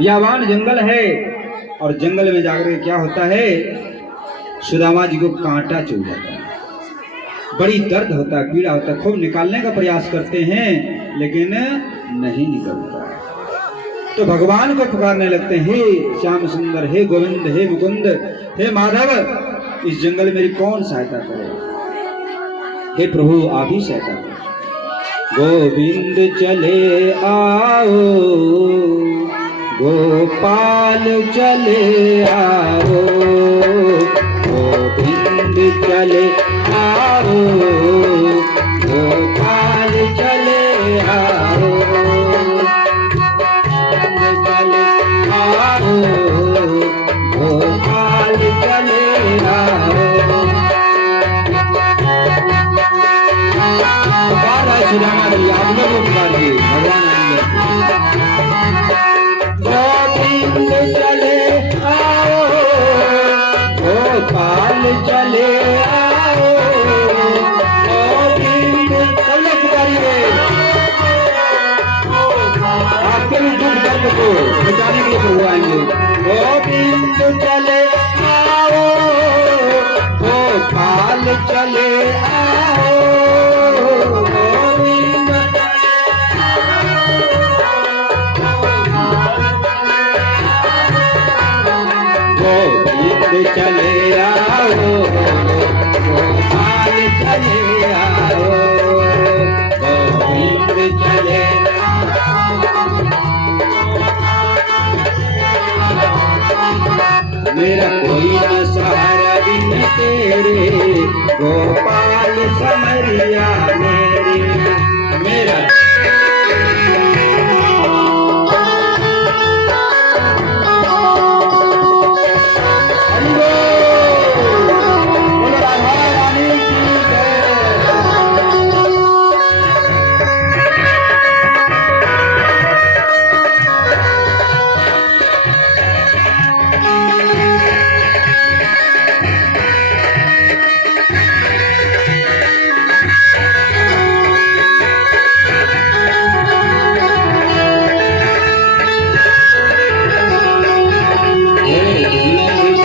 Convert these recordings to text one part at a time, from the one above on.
बियाबान जंगल है और जंगल में जाकर क्या होता है, सुदामा जी को कांटा चुभ जाता है, बड़ी दर्द होता है, पीड़ा होता है, खूब निकालने का प्रयास करते हैं लेकिन नहीं निकलता। तो भगवान को पुकारने लगते हैं, हे श्याम सुंदर, हे गोविंद, हे मुकुंद, हे माधव, इस जंगल में मेरी कौन सहायता करे? हे प्रभु आप ही सहायता करें। गोविंद चले आओ, गोपाल चले आओ, गोविंद चले आओ, गोपाल चले आओ, चले आओ, गोपाल चले आओ। सुदामा जी आप लोग पुकारिए, भगवान गोविंद चले आओ, गोपाल चले आओ, गोविंद चले पुकारिए। आपके भी दुख दर्द को मिटाने के लिए प्रभु आएंगे। गोविंद चले आओ, गोपाल चले आओ, चले आओ, गोपाल चले आओ, गोविंद चले मेरा कोई न सहारा बिन तेरे, गोपाल समरिया मेरे, मेरा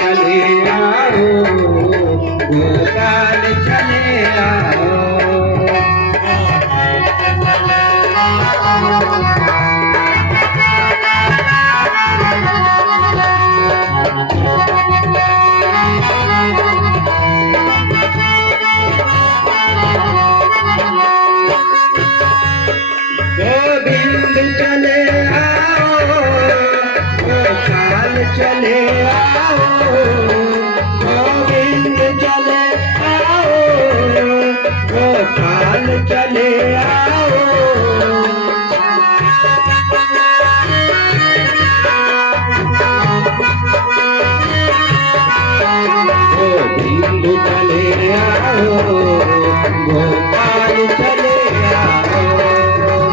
चले आओ, गोविंद चले आओ, गोपाल चले आओ, गोविंद चले आओ, गोपाल चले आओ,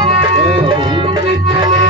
गोविंद चले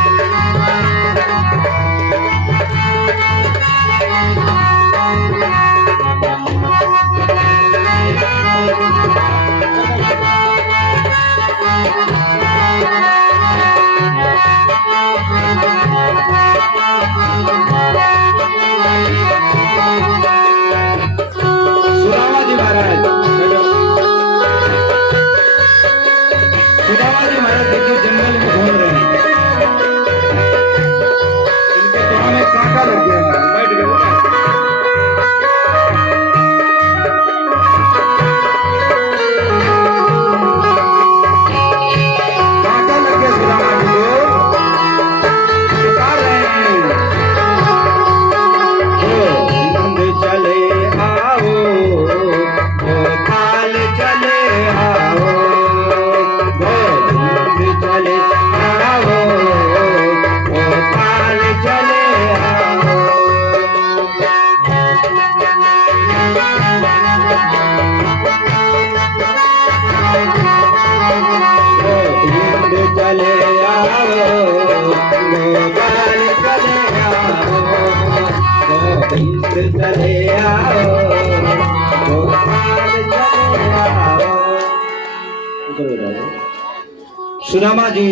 सुदामा जी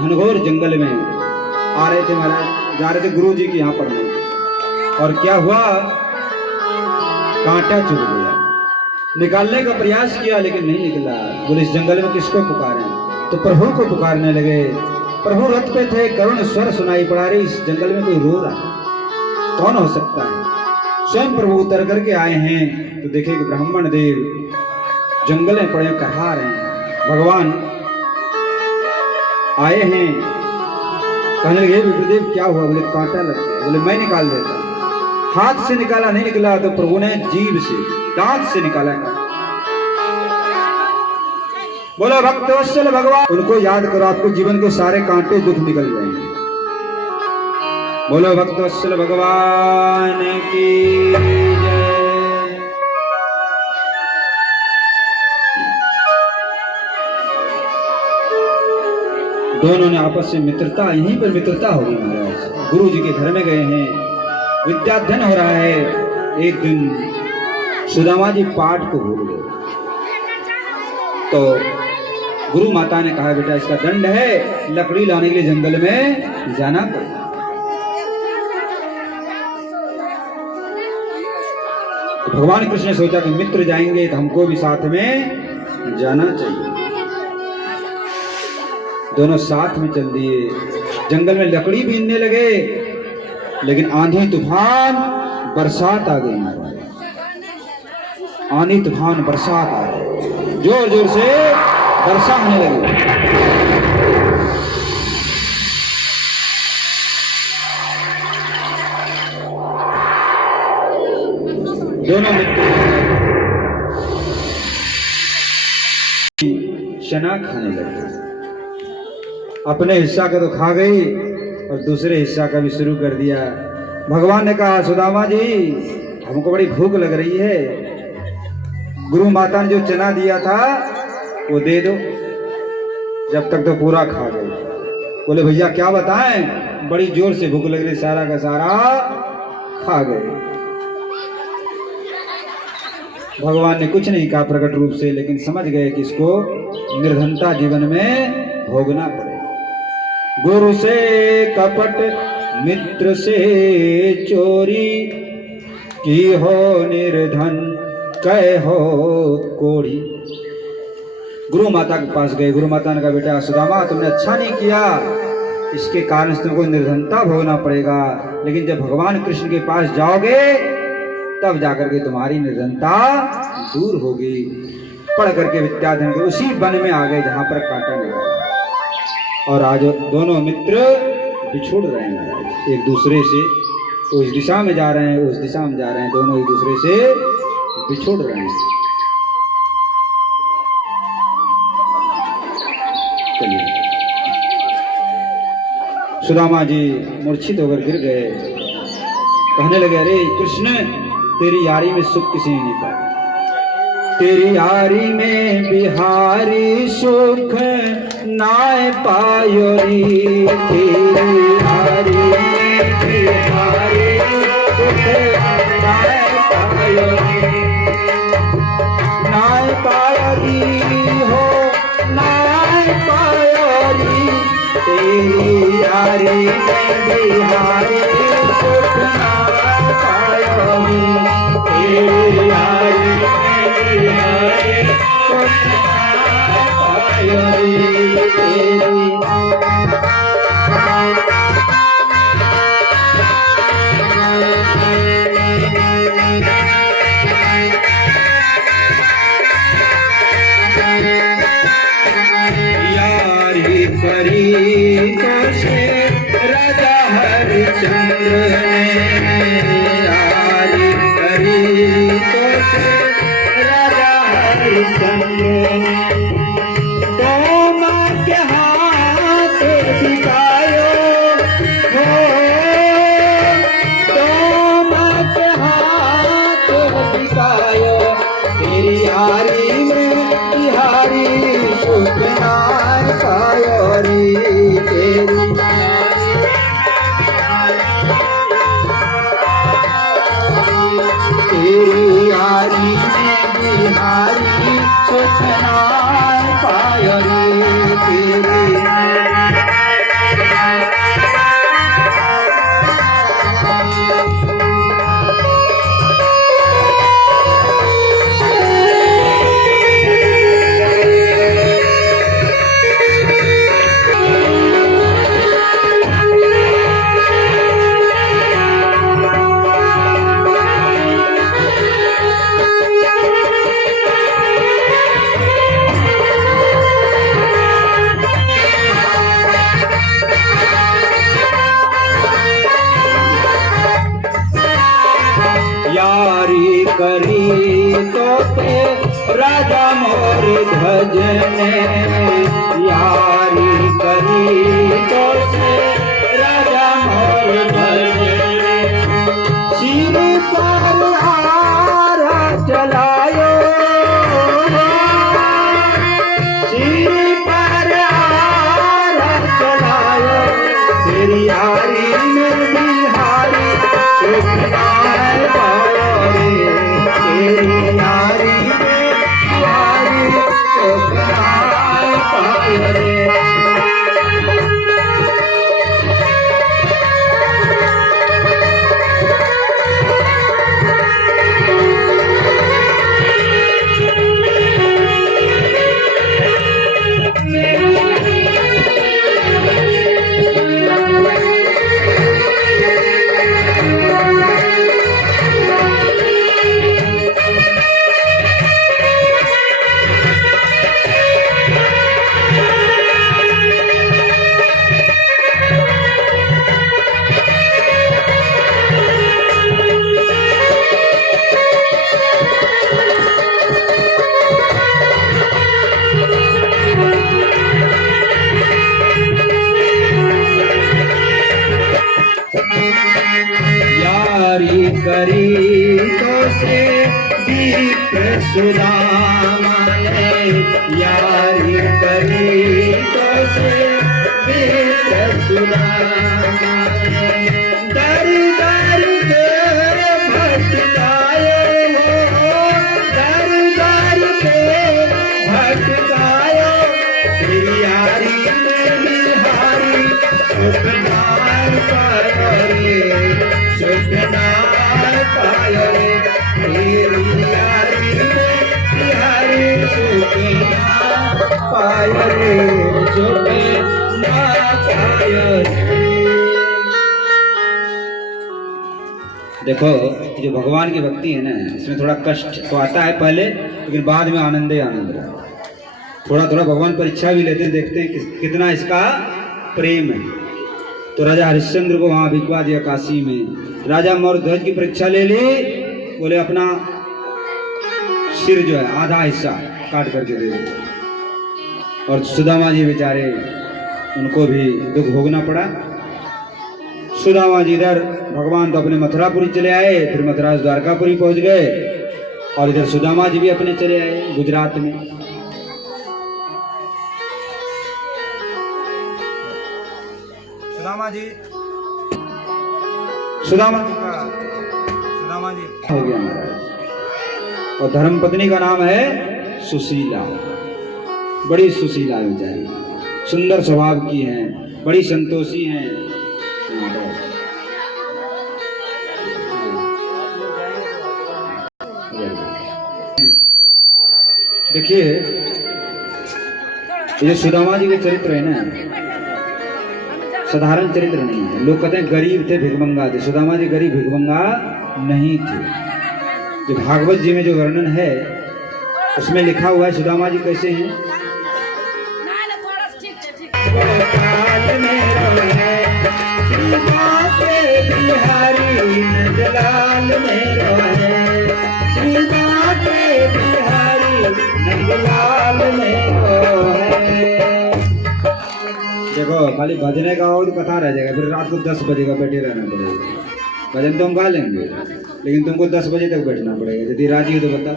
घनघोर जंगल में आ रहे थे महाराज। जा रहे थे गुरु जी के यहाँ पढ़ने, और क्या हुआ, कांटा चुभ गया। निकालने का प्रयास किया लेकिन नहीं निकला। बोले इस जंगल में किसको पुकारें, तो प्रभु को पुकारने लगे। प्रभु रथ पे थे, करुण स्वर सुनाई पड़ा रही, इस जंगल में कोई रो रहा, कौन हो सकता है। स्वयं प्रभु उतर करके आए हैं तो देखे कि ब्राह्मण देव जंगल में पड़े कहा रहे हैं। भगवान आए हैं, कहने लगे विप्रदेव क्या हुआ। बोले कांटा लग गया। बोले मैं निकाल देता। हाथ से निकाला, नहीं निकला तो प्रभु ने जीभ से, दांत से निकाला। बोलो भक्तवत्सल भगवान, उनको याद करो, आपको जीवन के सारे कांटे दुख निकल जाएंगे। बोलो भक्तवत्सल भगवान की जय। दोनों ने आपस में मित्रता, यहीं पर मित्रता होगी महाराज। गुरु जी के घर में गए हैं, विद्याध्ययन हो रहा है। एक दिन सुदामा जी पाठ को भूल गए तो गुरु माता ने कहा बेटा इसका दंड है, लकड़ी लाने के लिए जंगल में जाना पड़ेगा। तो भगवान कृष्ण ने सोचा कि मित्र जाएंगे तो हमको भी साथ में जाना चाहिए। दोनों साथ में चल दिए, जंगल में लकड़ी बीनने लगे, लेकिन आंधी तूफान बरसात आ गई महाराज। आंधी तूफान बरसात आ गई, जोर जोर से वर्षा होने लगी। दोनों मित्र चना खाने लगे। अपने हिस्सा का तो खा गई और दूसरे हिस्सा का भी शुरू कर दिया। भगवान ने कहा सुदामा जी हमको बड़ी भूख लग रही है, गुरु माता ने जो चना दिया था वो दे दो। जब तक तो पूरा खा गए। बोले भैया क्या बताएं, बड़ी जोर से भूख लग रही, सारा का सारा खा गए। भगवान ने कुछ नहीं कहा प्रकट रूप से, लेकिन समझ गए कि इसको निर्धनता जीवन में भोगना पड़ेगा। गुरु से कपट मित्र से चोरी, की हो निर्धन कह हो कोढ़ी। गुरु माता के पास गए। गुरु माता ने कहा बेटा सुदामा तुमने अच्छा नहीं किया, इसके कारण से तुमको निर्धनता भोगना पड़ेगा, लेकिन जब भगवान कृष्ण के पास जाओगे तब जाकर के तुम्हारी निर्धनता दूर होगी। पढ़ करके विद्याध्ययन कर उसी वन में आ गए जहां पर कांटा निकला। और आज दोनों मित्र बिछुड़ रहे हैं एक दूसरे से, उस दिशा में जा रहे हैं, उस दिशा में जा रहे हैं, दोनों एक दूसरे से बिछुड़ रहे हैं। चलिए सुदामा जी मूर्छित होकर गिर गए, कहने लगे अरे कृष्ण तेरी यारी में सुख किसी ने नहीं पाया, तेरी यारी में बिहारी सुख नाय पायो रे, तेरी यारी में बिहारी सुख नाय पायो रे, नाय पायो रे हो नाय पायो रे, तेरी यारी में बिहारी सुख नाय पायो रे, तेरी यारी यारी करी तो से राजा है के राजा मोर ध्वज ने यारी करी तो से राजा मोर ध्वज ने सिर पर हारा चलायो सिर पर हारा चलायो तेरी यारी में बिहारी सुखनाय पायो रे तेरी यारी में बिहारी सुखनाय पायो रे यारी करी तो से दीप सुदामा ने यारी करी तो से दीप सुदामा ने दर दर के भटकाए हो दर दर के भटकायो तेरी यारी में बिहारी सुखनाय पायो रे सुखनाय पायो रे तेरी यारी में बिहारी सुखनाय पायो रे सुखनाय पायो रे। देखो जो भगवान की भक्ति है ना इसमें थोड़ा कष्ट तो आता है पहले लेकिन बाद में आनंद ही आनंद है। थोड़ा थोड़ा भगवान परीक्षा भी लेते हैं देखते हैं कितना इसका प्रेम है। तो राजा हरिश्चंद्र को वहां भिजवा दिया काशी में। राजा मौर्यध्वज की परीक्षा ले ली बोले अपना सिर जो है आधा हिस्सा काट करके दे दो और सुदामा जी बेचारे उनको भी दुख भोगना पड़ा। सुदामा जी इधर भगवान तो अपने मथुरापुरी चले आए फिर मथुरा से द्वारकापुरी पहुंच गए और इधर सुदामा जी भी अपने चले आए गुजरात में। सुदामा जी हो गया महाराज और धर्मपत्नी का नाम है सुशीला। बड़ी सुशीला बेचारी सुंदर स्वभाव की हैं बड़ी संतोषी हैं। देखिए ये सुदामा जी के चरित्र है ना साधारण चरित्र नहीं है। लोग कहते हैं गरीब थे भिखमंगा थे। सुदामा जी गरीब भिखमंगा नहीं थे। जो भागवत जी में जो वर्णन है उसमें लिखा हुआ है सुदामा जी कैसे हैं। देखो खाली भजने का हो तो कथा रह जाएगा फिर रात को 10 बजे का बैठे रहना पड़ेगा। भजन तो हम गा लेंगे लेकिन तुमको 10 बजे तक बैठना पड़ेगा। यदि राजी हो तो बताओ।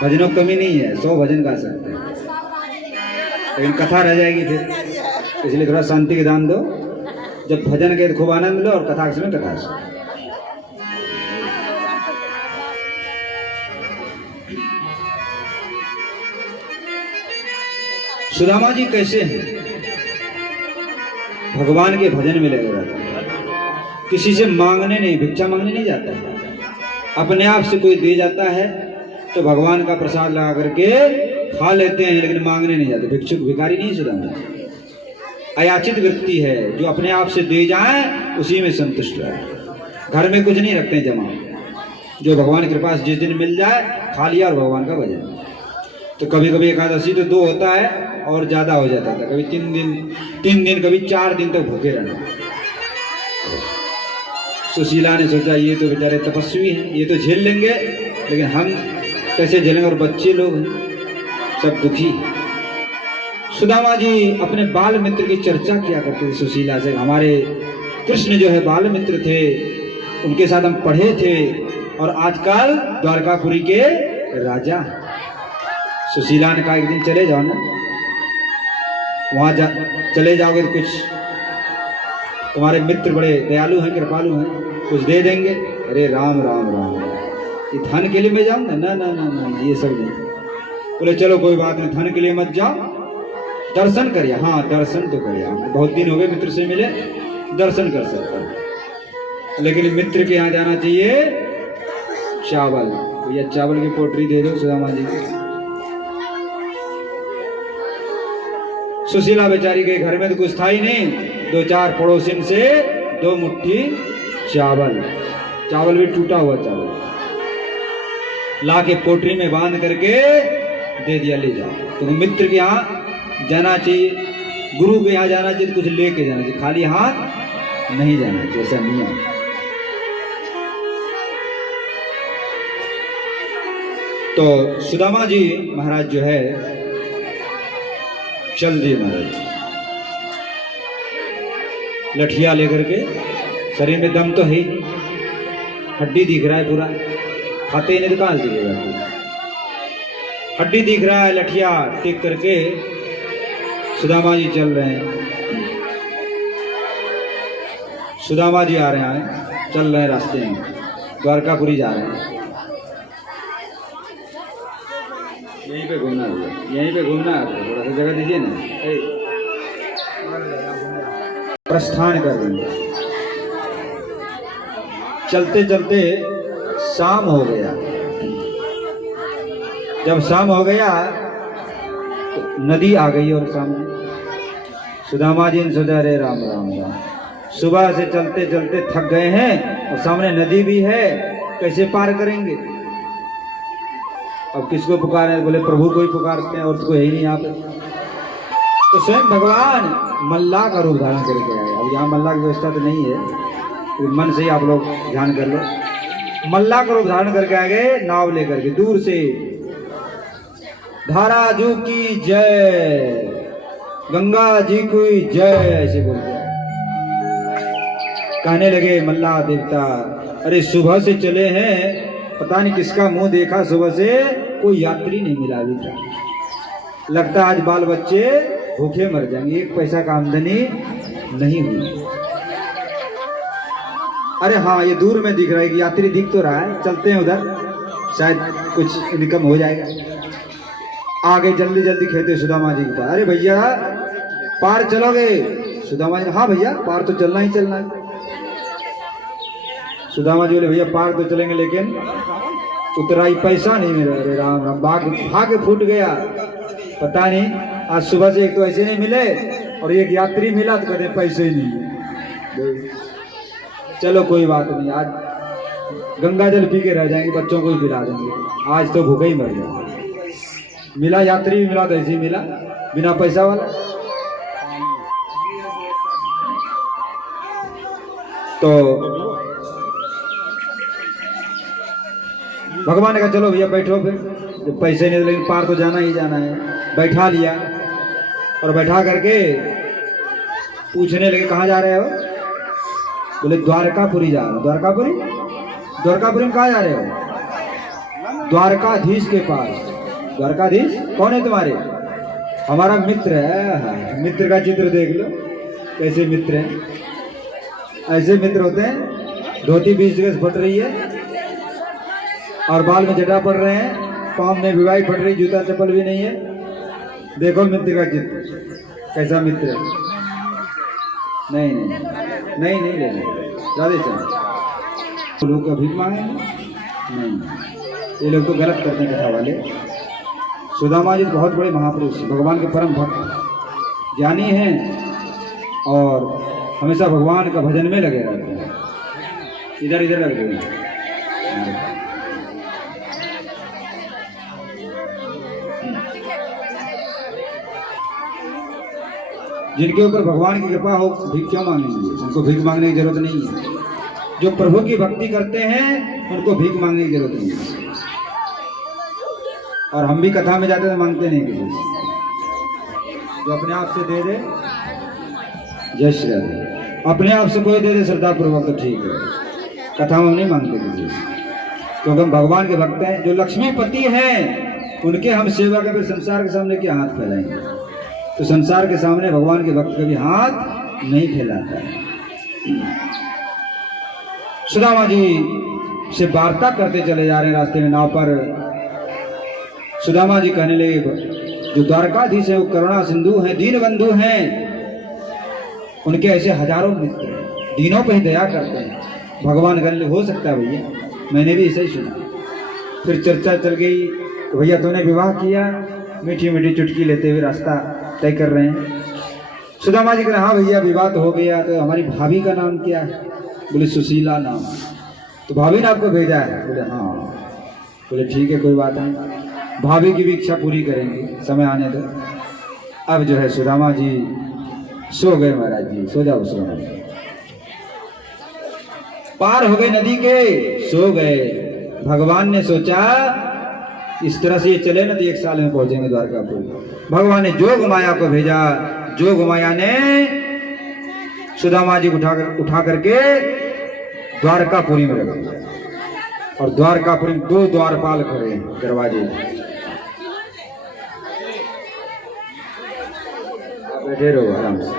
भजनों की कमी नहीं है 100 भजन गा सकते हैं लेकिन कथा रह जाएगी फिर। इसलिए थोड़ा शांति के दान दो। जब भजन के खूब आनंद लो और कथा के समय कथा से। सुदामा जी कैसे हैं भगवान के भजन में लगे रहते हैं। किसी से मांगने नहीं भिक्षा मांगने नहीं जाता। अपने आप से कोई दे जाता है तो भगवान का प्रसाद लगा करके खा लेते हैं लेकिन मांगने नहीं जाते। भिक्षुक भिखारी नहीं सुदामा जी अयाचित व्यक्ति है जो अपने आप से दे जाए उसी में संतुष्ट रहे। घर में कुछ नहीं रखते हैं जमा। जो भगवान की कृपा से जिस दिन मिल जाए खा लिया और भगवान का भजन। तो कभी कभी एकादशी तो 2 होता है और ज़्यादा हो जाता था। कभी 3 दिन कभी 4 दिन तक भूखे रहना। सुशीला ने सोचा ये तो बेचारे तपस्वी हैं ये तो झेल लेंगे लेकिन हम कैसे झेलेंगे। और बच्चे लोग सब दुखी। सुदामा जी अपने बाल मित्र की चर्चा किया करते थे सुशीला से। हमारे कृष्ण जो है बाल मित्र थे, उनके साथ हम पढ़े थे और आजकल द्वारकापुरी के राजा। सुशीला ने कहा एक दिन चले जाओ ना, वहां चले जाओगे तो कुछ तुम्हारे मित्र बड़े दयालु हैं, कृपालु हैं, कुछ दे देंगे। अरे राम राम राम, ये धन के लिए मैं जाऊँ ना? ना ना ना, ये सब नहीं। बोले चलो कोई बात नहीं, धन के लिए मत जाओ, दर्शन करिए। हाँ दर्शन तो करिए, बहुत दिन हो गए मित्र से मिले, दर्शन कर सकता है। लेकिन मित्र के यहाँ जाना चाहिए चावल, भैया चावल की पोटरी दे दो सुदामा जी को। सुशीला बेचारी के घर में तो कुछ था ही नहीं, 2-4 पड़ोसिन से 2 मुट्ठी चावल, चावल भी टूटा हुआ चावल ला के पोटरी में बांध करके दे दिया, ले जाओ। तो मित्र के यहाँ जाना चाहिए, गुरु के यहाँ जाना चाहिए तो कुछ लेके जाना चाहिए, खाली हाथ नहीं जाना चाहिए, ऐसा नहीं है। तो सुदामा जी महाराज जो है चल दिए महाराज, लठिया लेकर के। शरीर में दम तो है ही, हड्डी दिख रहा है पूरा, खाते ही नहीं तो कहाँ से दिखेगा। हड्डी दिख रहा है, लठिया टेक करके सुदामा जी चल रहे हैं। सुदामा जी आ रहे हैं, चल रहे हैं रास्ते में, द्वारकापुरी जा रहे हैं। यहीं पे घूमना है, यहीं पे घूमना है, थोड़ा सा जगह दीजिए ना। प्रस्थान कर देंगे। चलते चलते शाम हो गया। जब शाम हो गया तो नदी आ गई और सामने। सुदामा जी ने सोचा अरे राम राम राम, सुबह से चलते चलते थक गए हैं और सामने नदी भी है, कैसे पार करेंगे। अब किसको पुकारे? बोले प्रभु को ही पुकारते हैं, और तो कोई है ही नहीं यहाँ पे। तो स्वयं भगवान मल्लाह का रूप धारण करके आए। अब यहाँ मल्लाह की व्यवस्था तो नहीं है, तो मन से ही आप लोग ध्यान कर लो। मल्लाह का रूप धारण करके आ गए, नाव लेकर के दूर से धाराजू की जय, गंगा जी की जय ऐसे बोलते। कहने लगे मल्लाह देवता, अरे सुबह से चले हैं, पता नहीं किसका मुंह देखा, सुबह से कोई यात्री नहीं मिला अभी तक। लगता आज बाल बच्चे भूखे मर जाएंगे, 1 पैसा का आमदनी नहीं हुई। अरे हाँ ये दूर में दिख रहा है कि यात्री दिख तो रहा है, चलते हैं उधर, शायद कुछ इनकम हो जाएगा। आगे जल्दी जल्दी कहते सुदामा जी के पास, अरे भैया पार चलोगे? सुदामा जी, हाँ भैया पार तो चलना ही चलना है। सुदामा जी बोले भैया पार तो चलेंगे, लेकिन उतराई पैसा नहीं मिला। अरे राम राम, भाग्य फूट गया। पता नहीं आज सुबह से एक तो ऐसे नहीं मिले और एक यात्री मिला तो कहते पैसे ही नहीं। चलो कोई बात नहीं, आज गंगा जल पी के रह जाएंगे, बच्चों को ही पिला देंगे, आज तो भूखे ही मर जाएंगे। मिला यात्री भी मिला तो ऐसे ही मिला, बिना पैसा वाला। तो भगवान ने कहा चलो भैया बैठो, फिर जब पैसे नहीं, लेकिन पार तो जाना ही जाना है। बैठा लिया और बैठा करके पूछने लगे कहाँ जा रहे हो? बोले द्वारकापुरी जा रहे हो। द्वारकापुरी? द्वारकापुरी में कहाँ जा रहे हो? द्वारकाधीश के पास। द्वारकाधीश कौन है तुम्हारे? हमारा मित्र है। मित्र का चित्र देख लो, कैसे मित्र हैं। ऐसे मित्र होते हैं, धोती 20 जगह फट रही है और बाल में जटा पड़ रहे हैं, पाँव में विवाही फट रही, जूता चप्पल भी नहीं है। देखो मित्र का चित्र, कैसा मित्र है। नहीं नहीं नहीं नहीं लेना, ज़्यादा चल लोग का भीख मांगे नहीं, ये लोग तो गलत करते हैं कथा वाले। सुदामा जी बहुत बड़े महापुरुष, भगवान के परम भक्त ज्ञानी हैं और हमेशा भगवान का भजन में लगे रहते हैं। इधर इधर लग गए। जिनके ऊपर भगवान की कृपा हो, भीख क्यों मांगेंगे? उनको भीख मांगने की जरूरत नहीं है। जो प्रभु की भक्ति करते हैं उनको भीख मांगने की जरूरत नहीं है। और हम भी कथा में जाते तो मांगते नहीं किसी से, जो अपने आप से दे दे। जय श्री राधे। अपने आप से कोई दे दे श्रद्धा पूर्वक तो ठीक है, कथा में नहीं मांगते किसी से, क्योंकि हम भगवान के भक्त हैं। जो लक्ष्मीपति हैं उनके हम सेवा के, फिर संसार के सामने क्या हाथ फैलाएंगे? तो संसार के सामने भगवान के भक्त कभी हाथ नहीं फैलाता है। सुदामा जी से वार्ता करते चले जा रहे हैं रास्ते में नाव पर। सुदामा जी कहने लगे, जो द्वारकाधीश है वो करुणा सिंधु हैं, दीन बंधु हैं, उनके ऐसे हजारों मित्र हैं, दीनों पर ही दया करते हैं। भगवान कहने लगे, हो सकता है भैया, मैंने भी ऐसा ही सुना। फिर चर्चा चल गई, तो भैया तूने विवाह किया, मीठी मीठी चुटकी लेते हुए रास्ता तय कर रहे हैं। सुदामा जी कह रहे, हाँ भैया विवाह तो हो गया, तो हमारी भाभी का नाम क्या है? बोले सुशीला नाम। तो भाभी ने आपको भेजा है? बोले हाँ। बोले ठीक है, कोई बात नहीं, भाभी की भी इच्छा पूरी करेंगे, समय आने दो। अब जो है सुदामा जी सो गए। महाराज जी सो जाओ, सुदामा जी पार हो गए नदी के, सो गए। भगवान ने सोचा इस तरह से ये चले ना तो 1 साल में पहुंचेंगे द्वारकापुर। भगवान ने जोग माया को भेजा, जोग माया ने सुदामा जी को उठा करके द्वारकापुरी में रख दिया। और द्वारकापुरी में 2 द्वारपाल खड़े हैं दरवाजे। बैठे रहो आराम से।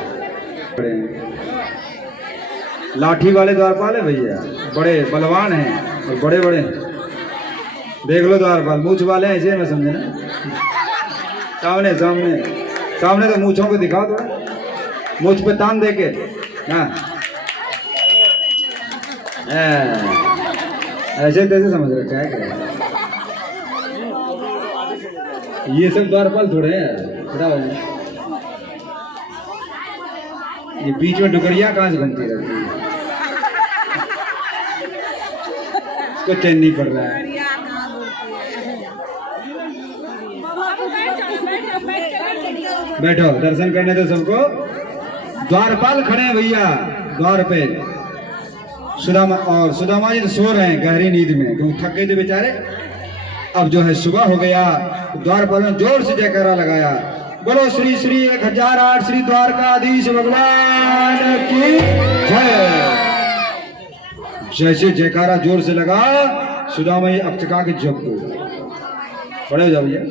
लाठी वाले द्वारपाल है भैया, बड़े बलवान हैं और बड़े बड़े हैं। देख लो द्वारपाल, मूछ वाले हैं ऐसे, मैं समझे ना। सामने सामने सामने तो मूछों को दिखाओ, तो मूछ पे तान दे के। हाँ ऐसे तैसे समझ रखा है क्या? ये सब द्वारपाल थोड़े हैं। ये बीच में डुकरिया कहाँ से बनती रहती है? इसको चैन नहीं पड़ रहा है। बैठो, दर्शन करने दो सबको। द्वारपाल खड़े हैं भैया द्वार पे। सुदामा जी तो सो रहे हैं गहरी नींद में, क्योंकि थक गए थे बेचारे। अब जो है सुबह हो गया, द्वारपाल ने जोर से जयकारा लगाया, बोलो श्री श्री 1008 श्री द्वारकाधीश भगवान की जय। जैसे जयकारा जोर से लगा, सुदामा जी अकचका के जग गए। खड़े हो जाओ भैया।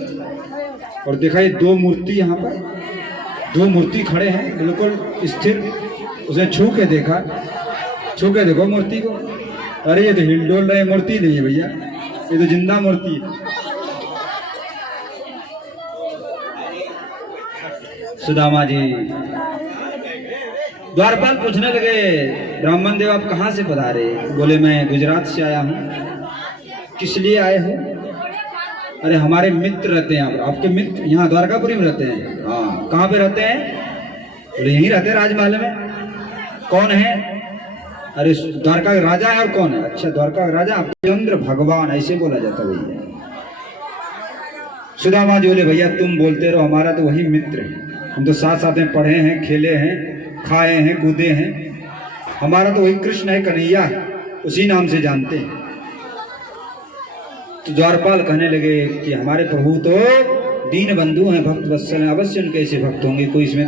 और देखा ये 2 मूर्ति, यहाँ पर 2 मूर्ति खड़े हैं बिल्कुल स्थिर। उसने छू के देखा, छू के देखो मूर्ति को। अरे ये तो हिलडोल रहे, मूर्ति नहीं है भैया, ये तो जिंदा मूर्ति है। सुदामा जी द्वारपाल पूछने लगे, ब्राह्मण देव आप कहाँ से पधारे? बोले मैं गुजरात से आया हूँ। किस लिए आए हो? अरे हमारे मित्र रहते हैं यहाँ पर। आपके मित्र यहाँ द्वारकापुरी में रहते हैं? हाँ। कहाँ पे रहते हैं? बोले यहीं रहते हैं राजमहल में। कौन है? अरे द्वारका का राजा है। और कौन है? अच्छा द्वारका का राजा चंद्र भगवान, ऐसे बोला जाता भैया। सुदामा जी बोले भैया तुम बोलते रहो, हमारा तो वही मित्र है, हम तो साथ साथ में पढ़े हैं, खेले हैं, खाए हैं, कूदे हैं, हमारा तो वही कृष्ण है, कन्हैया है, उसी नाम से जानते हैं। तो द्वारपाल कहने लगे कि हमारे प्रभु तो दीन बंधु हैं, भक्त वत्सल हैं, अवश्य उनके ऐसे भक्त होंगे, कोई इसमें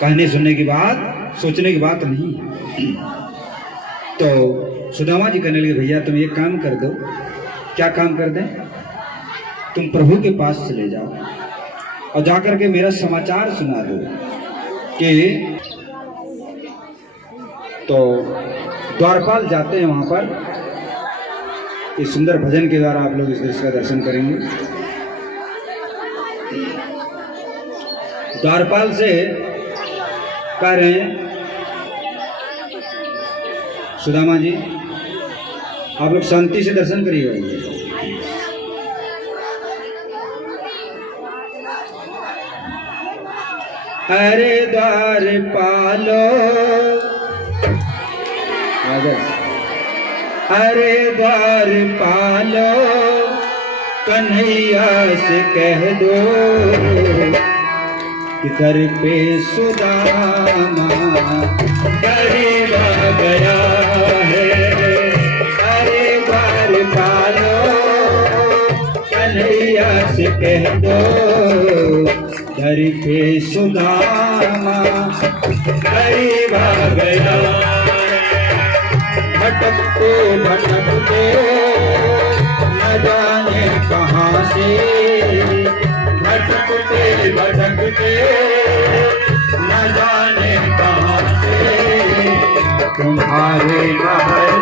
कहने सुनने की बात, सोचने की बात नहीं। तो सुदामा जी कहने लगे भैया तुम एक काम कर दो। क्या काम कर दें? तुम प्रभु के पास चले जाओ और जाकर के मेरा समाचार सुना दो कि। तो द्वारपाल जाते हैं वहां पर। इस सुंदर भजन के द्वारा आप लोग इस दृश्य का दर्शन करेंगे। द्वारपाल से कह रहे हैं सुदामा जी आप लोग शांति से दर्शन करिएगा। अरे द्वारपालो, अरे द्वारपालो कन्हैया से कह दो कि दर पे सुदामा गरीब आ गया है। अरे द्वारपालो कन्हैया कह दो दर पे सुदामा गरीब आ गया। भटकते भटकते न जाने कहाँ से, भटकते भटकते न जाने कहाँ से तुम्हारे महल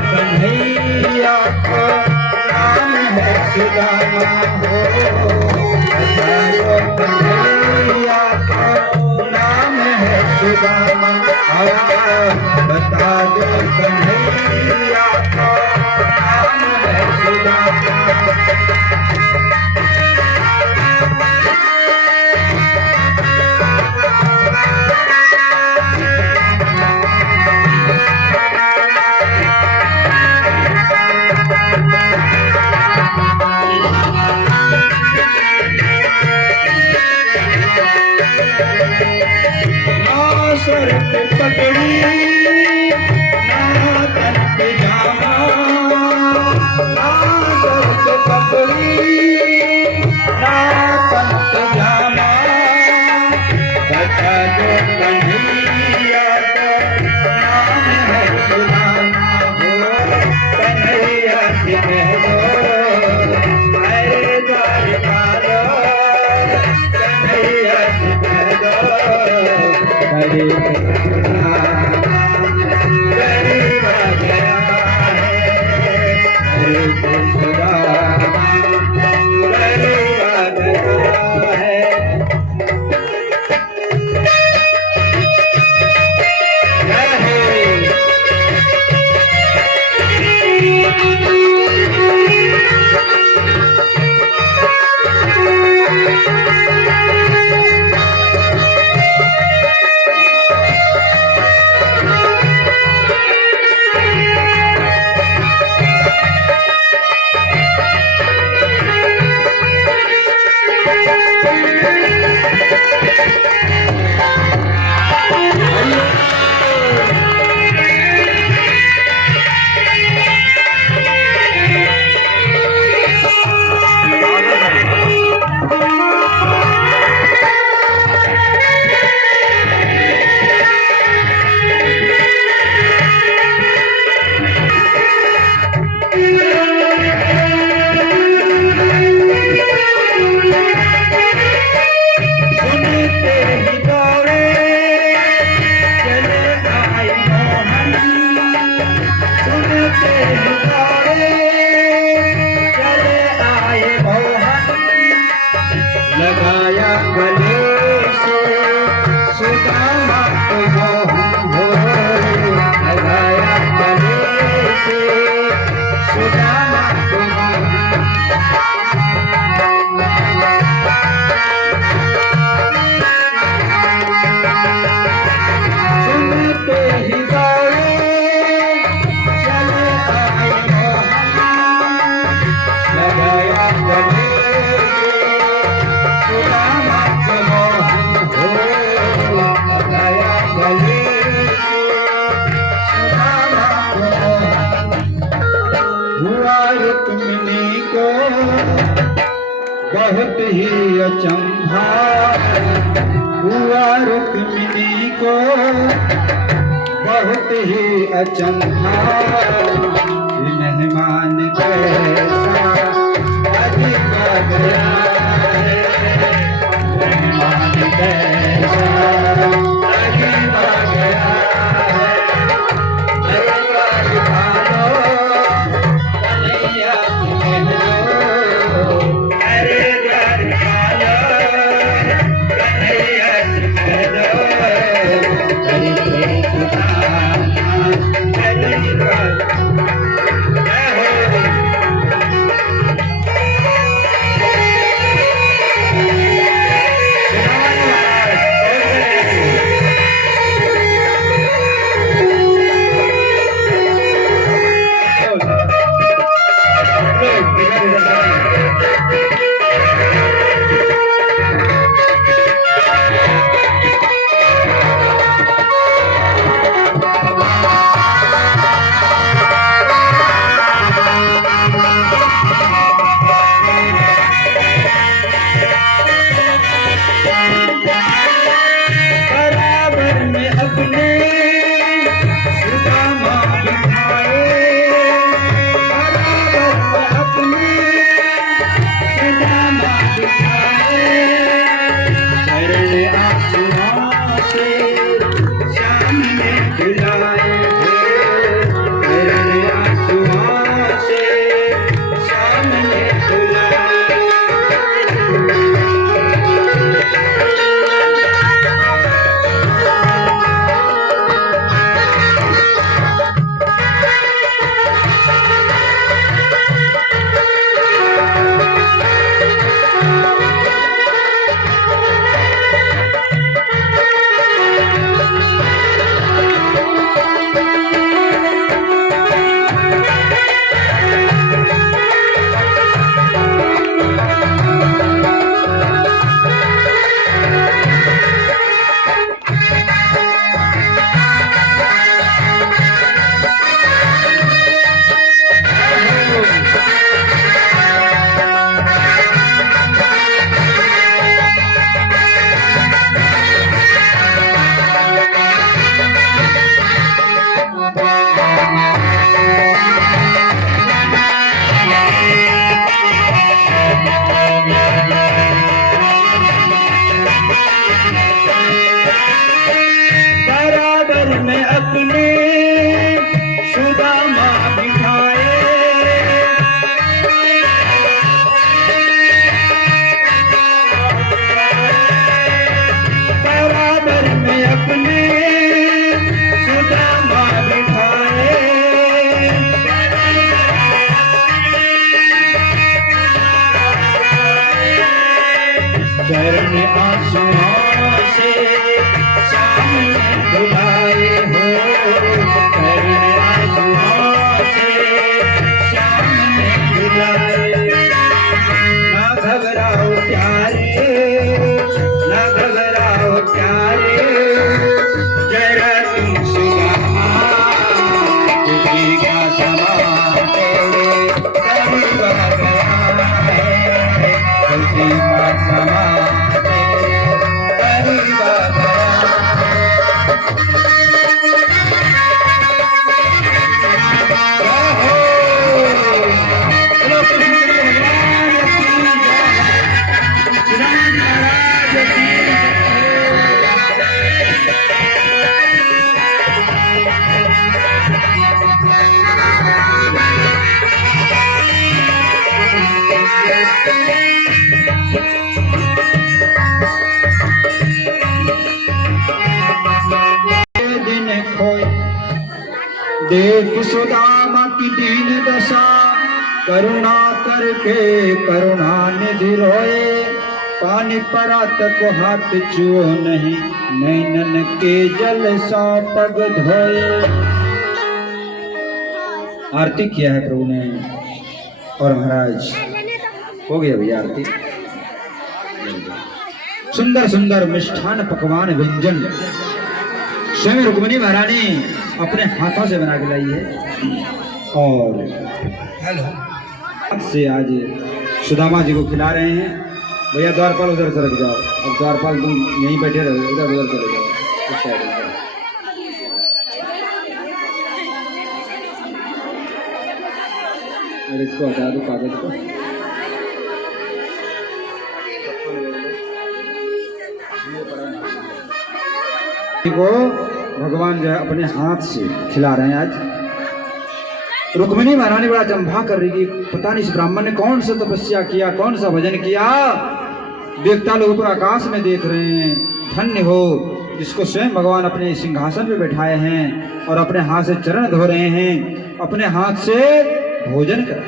कन्हैया का नाम है सुदामा हो, कन्हैया का नाम है सुदामा। बता दो कन्हैया का नाम है सुदामा। सर पे पगड़ी ना तन पे जामा, सर पे पगड़ी ना तन पे जामा। बता दो कन्हैया का नाम है सुदामा हो, कन्हैया से कह दो अरे द्वार मारो, कन्हैया से कह दो अरे गरीब आ गया है, अरे सुदामा गरीब आ गया है। लगाया गले से सुदामा को मोहन हो, लगाया गले से सुदामा को मोहन। सुनते ही दौड़े चले आए मोहन, लगाया गले सुदामा को मोहन हो, लगाया गले सुदामा को मोहन। हुआ रुक्मिणी को बहुत ही अचंभा, हुआ रुक्मिणी को बहुत ही अचंभा, मेहमान कैसा अजीब गया है, मेहमान कैसा अजीब गया है। अरे घर भालो कन्हैया कह दो, अरे घर भालो कन्हैया कह दो, अरे खुदा अरे घर चरण आंसुओं से सामने बुलाए हो, चरण आंसुओं से सामने बुलाए। ना घबराओ प्यारे, ना घबराओ प्यारे, जरा तुम सुबह खुशी का समा तेरे करीब आ गया है, खुशी का समा देख सुदामा की दीन दशा, करुणा करके करुणा निधि रोए, पानी परा तक हाथ छुओ नहीं, नैनन के जल सा पग धोए। आरती किया है प्रभु ने और महाराज हो गया भैया आरती। सुंदर सुंदर मिष्ठान पकवान व्यंजन स्वयं रुक्मिणी महारानी अपने हाथों से बना के लाई है और हाथ से आज सुदामा जी को खिला रहे हैं। भैया द्वारपाल उधर से रख जाओ, अब द्वारपाल तुम यहीं बैठे रहो, उधर उधर चले जाओ। अरे इसको हटा दो कागज को। को भगवान जो है अपने हाथ से खिला रहे हैं आज। रुक्मिणी महारानी बड़ा जंभा कर रही कि पता नहीं इस ब्राह्मण ने कौन सा तपस्या किया, कौन सा भजन किया। देवता लोग ऊपर आकाश में देख रहे हैं, धन्य हो जिसको स्वयं भगवान अपने सिंहासन पे बैठाए हैं और अपने हाथ से चरण धो रहे हैं, अपने हाथ से भोजन कर।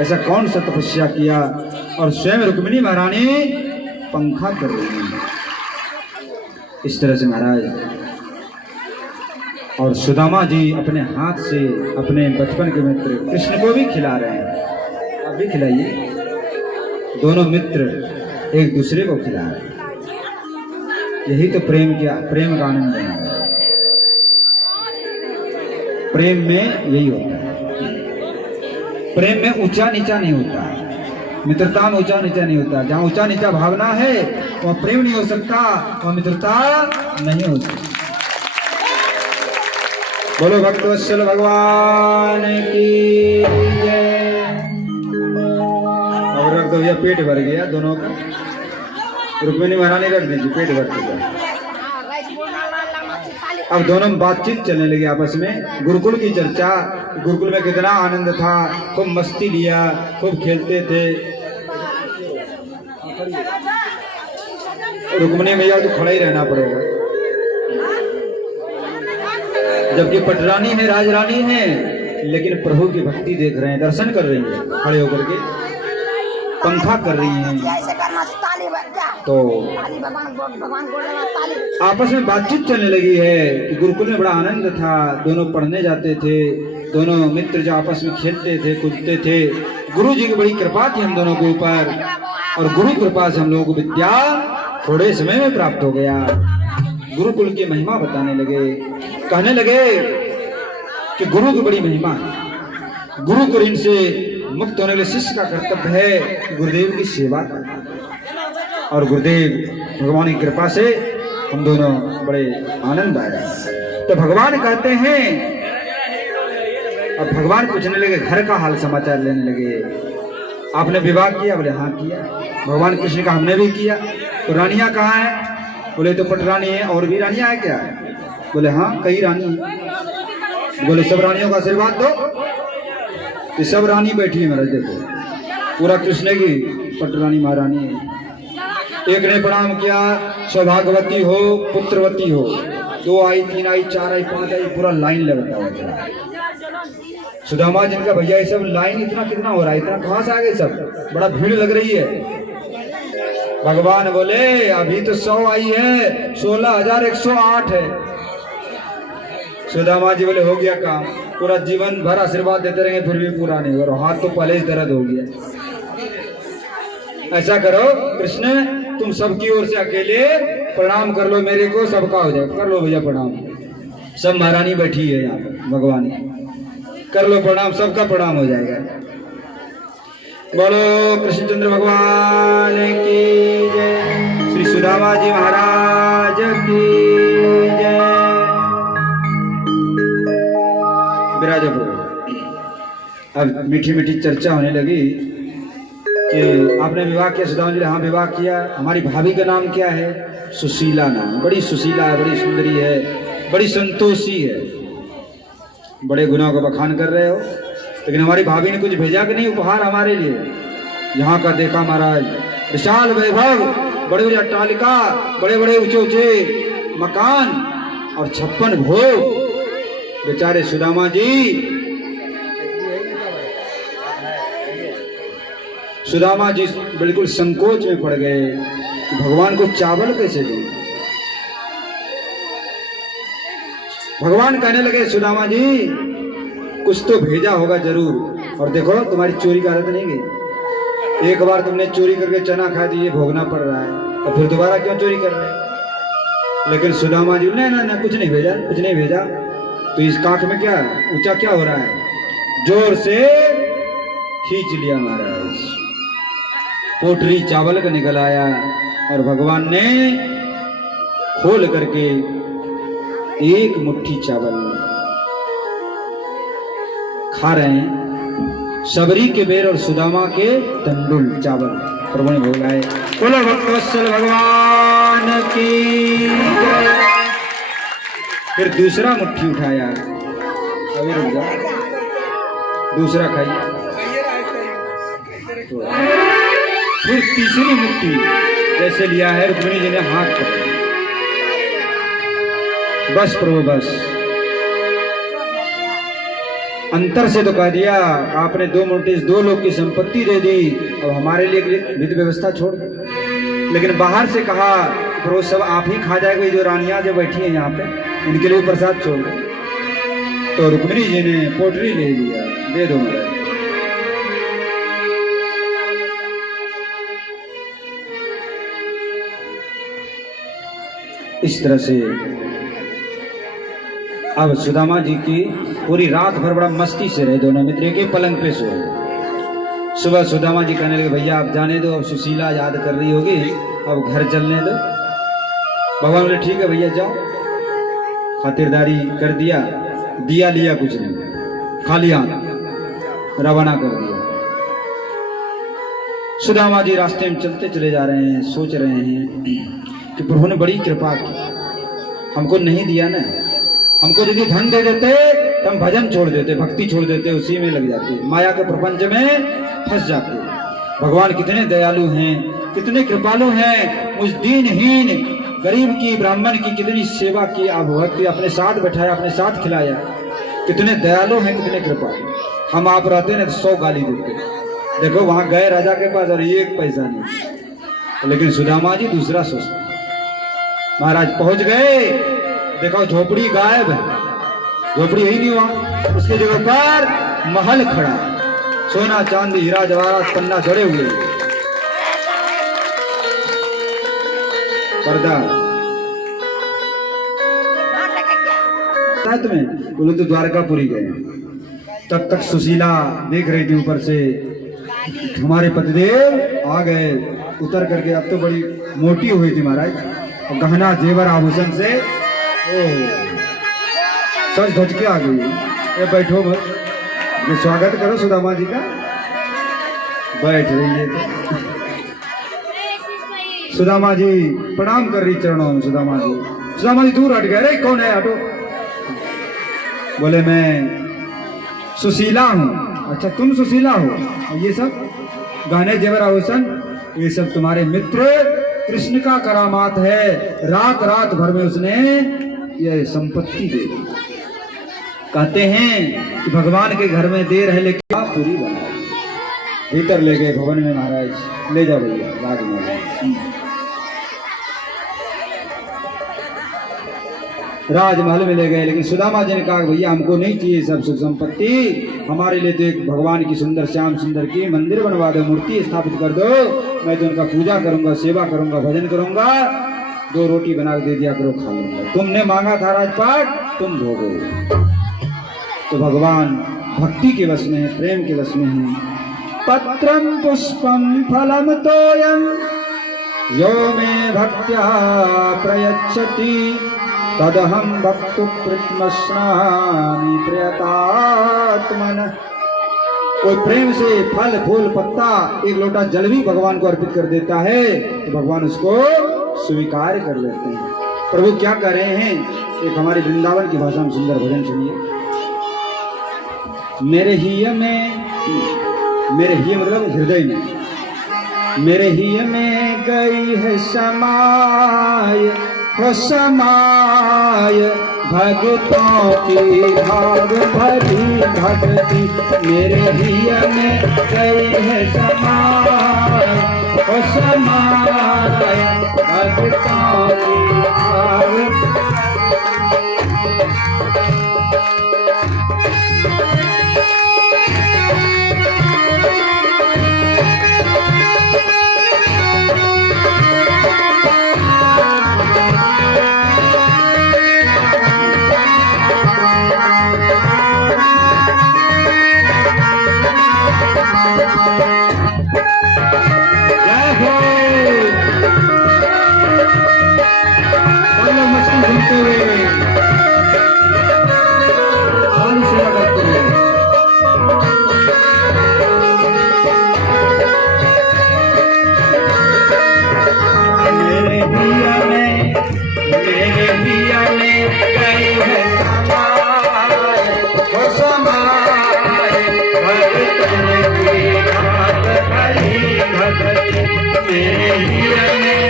ऐसा कौन सा तपस्या किया। और स्वयं रुक्मिणी महारानी पंखा कर रही है इस तरह से महाराज। और सुदामा जी अपने हाथ से अपने बचपन के मित्र कृष्ण को भी खिला रहे हैं। आप भी खिलाइए। दोनों मित्र एक दूसरे को खिला रहे हैं। यही तो प्रेम का आनंद है। प्रेम में यही होता है। प्रेम में ऊंचा नीचा नहीं होता है, मित्रता में ऊंचा नीचा नहीं होता। जहाँ ऊंचा नीचा भावना है वह प्रेम नहीं हो सकता, वह मित्रता नहीं हो सकती। बोलो भक्तवत्सल भगवान की जय। और रख दो, यह पेट भर गया दोनों का। रुक्मिणी महारानी रख दीजिए, पेट भर चुका। अब दोनों बातचीत चलने लगी आपस में, गुरुकुल की चर्चा। गुरुकुल में कितना आनंद था, खूब मस्ती लिया, खूब खेलते थे। रुक्मिणी मैया तो खड़ा ही रहना पड़ेगा, जबकि पटरानी है, राजरानी है, लेकिन प्रभु की भक्ति देख रहे हैं, दर्शन कर रही है, खड़े होकर के पंखा कर रही हैं। तो आपस में बातचीत चलने लगी है कि गुरुकुल में बड़ा आनंद था, दोनों पढ़ने जाते थे, दोनों मित्र जो आपस में खेलते थे, कूदते थे। गुरु जी की बड़ी कृपा थी हम दोनों के ऊपर, और गुरु कृपा से हम लोगों को विद्या थोड़े समय में प्राप्त हो गया। गुरुकुल की महिमा बताने लगे, कहने लगे कि गुरु की बड़ी महिमा है। गुरु को ऋण से मुक्त होने के लिए शिष्य का कर्तव्य है गुरुदेव की सेवा करना। और गुरुदेव भगवान की कृपा से हम दोनों बड़े आनंद आया। तो भगवान कहते हैं, अब भगवान पूछने लगे, घर का हाल समाचार लेने लगे। आपने विवाह किया? बोले हाँ किया। भगवान कृष्ण का हमने भी किया। तो रानियां कहाँ हैं? बोले तो पटरानी है, और भी रानियां है क्या? बोले हाँ कई रानी है। बोले सब रानियों का आशीर्वाद दो। कि सब रानी बैठी है महाराज, देखो पूरा कृष्ण की पटरानी महारानी है। एक ने प्रणाम किया, सौभाग्यवती हो, पुत्रवती हो। 2 आई, 3 आई, 4 आई, 5 आई, पूरा लाइन लगता हुआ। सुदामा जिनका भैया ये सब लाइन इतना कितना हो रहा है, इतना कहां से आ गए सब, बड़ा भीड़ लग रही है। भगवान बोले अभी तो 100 आई है, 16,108 है। सुदामा जी बोले हो गया काम, पूरा जीवन भर आशीर्वाद देते रहेंगे फिर भी पूरा नहीं, और हाथ तो पहले ही दर्द हो गया। ऐसा करो कृष्ण, तुम सबकी ओर से अकेले प्रणाम कर लो मेरे को, सबका हो जाए। कर लो भैया प्रणाम। सब महारानी बैठी है यहाँ पर, भगवान कर लो प्रणाम, सबका प्रणाम हो जाएगा। बोलो कृष्णचंद्र भगवान की जय, श्री सुदामा जी महाराज की जय। विराज प्रभु। अब मीठी मीठी चर्चा होने लगी कि आपने विवाह किया? सुदामा जी हाँ विवाह किया। हमारी भाभी का नाम क्या है? सुशीला नाम। बड़ी सुशीला है, बड़ी सुंदरी है, बड़ी संतोषी है। बड़े गुनाहों का बखान कर रहे हो, लेकिन हमारी भाभी ने कुछ भेजा कि नहीं उपहार हमारे लिए? यहाँ का देखा महाराज, विशाल वैभव, बड़े बड़े अट्टालिका, बड़े बड़े ऊंचे ऊंचे मकान और 56 भोग। बेचारे सुदामा जी, सुदामा जी बिल्कुल संकोच में पड़ गए कि भगवान को चावल कैसे दें। भगवान कहने लगे सुदामा जी कुछ तो भेजा होगा जरूर, और देखो तुम्हारी चोरी की आदत नहीं गई। एक बार तुमने चोरी करके चना खा दी, ये भोगना पड़ रहा है, और फिर दोबारा क्यों चोरी कर रहे हैं? लेकिन सुदामा जी नहीं ना कुछ नहीं भेजा, कुछ नहीं भेजा। तो इस कांख में क्या ऊंचा क्या हो रहा है? जोर से खींच लिया महाराज, पोटरी चावल का निकल आया, और भगवान ने खोल करके एक मुट्ठी चावल खा रहे हैं। सबरी के बेर और सुदामा के तंडुल चावल प्रभु ने भोग लाए। बोलो भक्तवत्सल भगवान की जय। फिर दूसरा मुट्ठी उठाया, अभी रुक जा, दूसरा खाइए। फिर तीसरी मुट्ठी जैसे लिया है रुक्मिणी जी ने हाथ पकड़ा, बस प्रभु बस। अंतर से तो कह दिया आपने 2 मुट्ठी 2 लोग की संपत्ति दे दी और हमारे लिए विधि व्यवस्था छोड़, लेकिन बाहर से कहा प्रभु सब आप ही खा जाएगा, जो रानियां जो बैठी हैं यहाँ पे इनके लिए प्रसाद छोड़ दो। तो रुक्मिणी जी ने पोटरी ले लिया, दे दो मेरा। इस तरह से अब सुदामा जी की पूरी रात भर बड़ा मस्ती से रहे दोनों मित्र, एक ही पलंग पे सोए। सुबह सुदामा जी कहने लगे भैया आप जाने दो, अब सुशीला याद कर रही होगी, अब घर चलने दो। भगवान बोले ठीक है भैया जाओ। खातिरदारी कर दिया, दिया लिया कुछ नहीं, खाली हाथ रवाना कर दिया। सुदामा जी रास्ते में चलते चले जा रहे हैं, सोच रहे हैं कि प्रभु ने बड़ी कृपा की, हमको नहीं दिया ना, हमको यदि धन दे देते तो हम भजन छोड़ देते, भक्ति छोड़ देते, उसी में लग जाते, माया के प्रपंच में फंस जाते। भगवान कितने दयालु हैं, कितने कृपालु हैं, मुझ दीनहीन गरीब की ब्राह्मण की कितनी सेवा की, आप भक्ति अपने साथ बैठाया, अपने साथ खिलाया, कितने दयालु हैं, कितने कृपालु। हम आप रहते ना तो 100 गाली देते। देखो वहां गए राजा के पास और 1 पैसा नहीं, लेकिन सुदामा जी दूसरा सोचते। महाराज पहुंच गए, देखो झोपड़ी गायब है, झोपड़ी यही नहीं हुआ, उसकी जगह पर महल खड़ा, सोना चांदी हीरा जवाहरात पन्ना जड़े हुए, पर्दा तुम्हें बोलो तो द्वारकापुरी गए। तब तक सुशीला देख रही थी ऊपर से, हमारे पतिदेव आ गए उतर करके। अब तो बड़ी मोटी हुई थी महाराज, और गहना जेवर आभूषण से सच धज के आ गई। ये बैठो बस, ये स्वागत करो सुदामा जी का। बैठ रही है तो सुदामा जी प्रणाम कर रही चरणों में। सुदामा जी दूर हट गए, अरे कौन है, हटो। बोले मैं सुशीला हूँ। अच्छा तुम सुशीला हो, और ये सब गहने जेवर आभूषण ये सब तुम्हारे मित्र कृष्ण का करामात है, रात रात भर में उसने ये संपत्ति दे दी। कहते हैं कि भगवान के घर में देर है लेकिन आप पूरी बना। भीतर ले गए भवन में, महाराज ले जा भैया राजमहल में ले गए। लेकिन सुदामा जी ने कहा भैया हमको नहीं चाहिए सब सुख संपत्ति, हमारे लिए तो एक भगवान की सुंदर श्याम सुंदर की मंदिर बनवा दो, मूर्ति स्थापित कर दो, मैं तो उनका पूजा करूंगा, सेवा करूंगा, भजन करूंगा, 2 रोटी बना के दे दिया करो, खा लूंगा। तुमने मांगा था राजपाट, तुम भोगो। तो भगवान भक्ति के वश में है, प्रेम के वश में है। पत्रम पुष्पम फलम तोयम यो मे भक्त्या प्रयच्छति तदहम भक्तु प्रश्नामि प्रयतात्मन। कोई प्रेम से फल फूल पत्ता 1 लोटा जल भी भगवान को अर्पित कर देता है तो भगवान उसको स्वीकार कर लेते हैं। प्रभु क्या कर रहे हैं, एक हमारे वृंदावन की भाषा में सुंदर भजन सुनिए। मेरे हिय मतलब हृदय में, मेरे हिय में गई है समाय हो समाय भक्तों की भाव भरी भक्ति, मेरे हिय में गई है समाय हो समाय भक्तों की भाव। मेरे पिया में गई है समाए, हो समाए भगतन की घाट हरी भगत मेरे पिया में।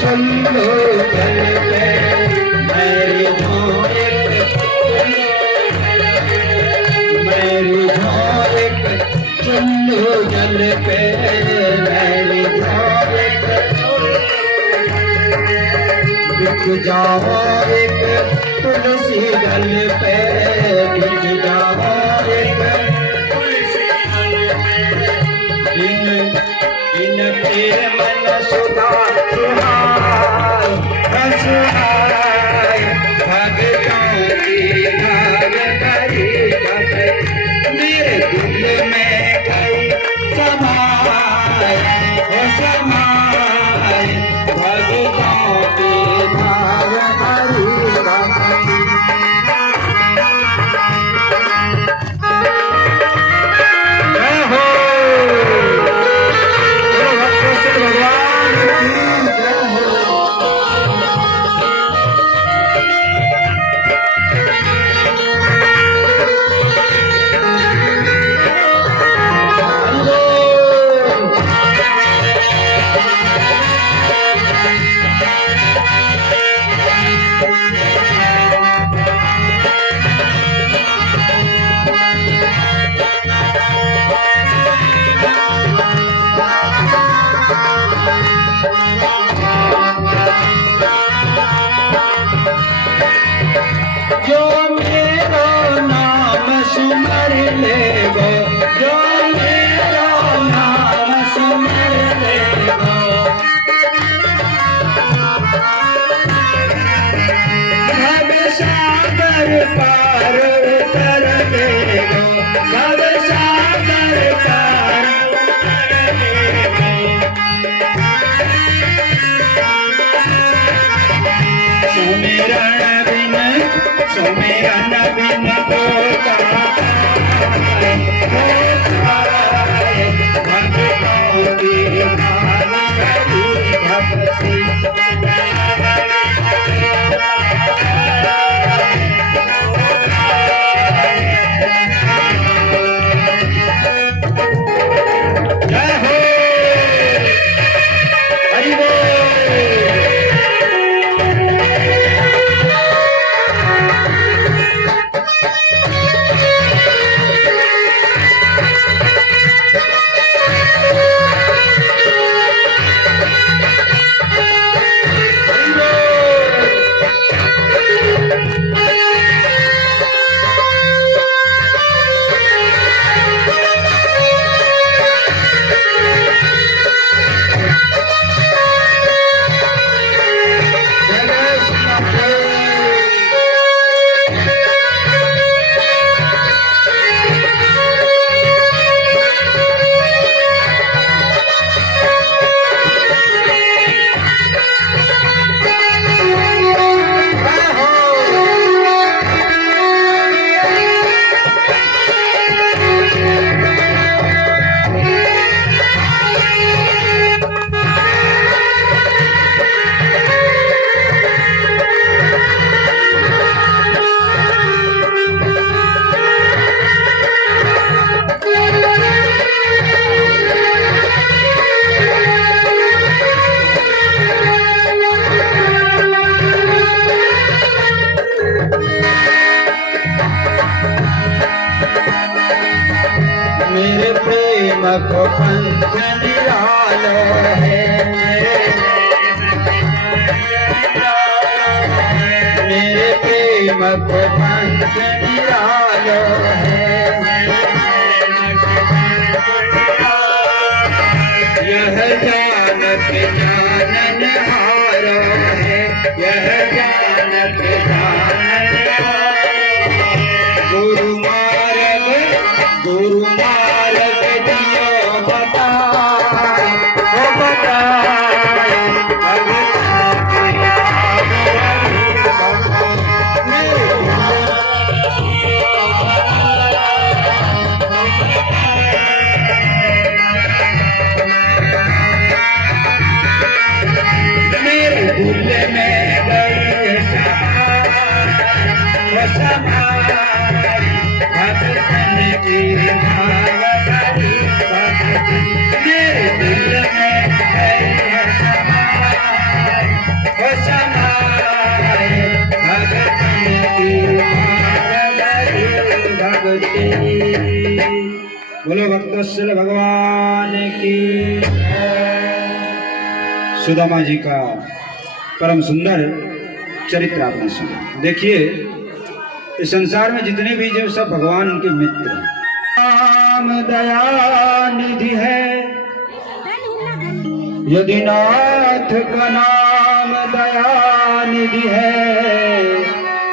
चलो जल पे मेरी झोंक, मेरी झोंक चलो जल पे मेरी झोंक, बिक जाओ एक तुलसी दल पे, बिक जाओ एक तुलसी दल पे, इन तेरे मन सुधा सुहाए सुहाए भगतों की भाग करी भगत मेरे दिल में गई समाए, हो समाए भगतों की भाग करी भगत। पार उतर देगा भव सागर पार उतर देगा, सुमिरन बिन होता है भक्तों की भाग भरी भक्ति। मत पंथ निरालो है, यह जानत जानन हारो है, यह जानत जानन गुरु मार्ग दियो बताए, वो बताए भगत के मेरे दिल में गई समाई भगतन की भावनारी भक्ति, मेरे दिल में गई समाई भगतन की भावनारी भक्ति। बोलो भक्तवत्सल भगवान की। सुदामा जी का परम सुंदर चरित्र आपने सुना। देखिए इस संसार में जितने भी जो सब भगवान उनके मित्र हैं। राम दया निधि है, यदि नाथ का नाम दया निधि है,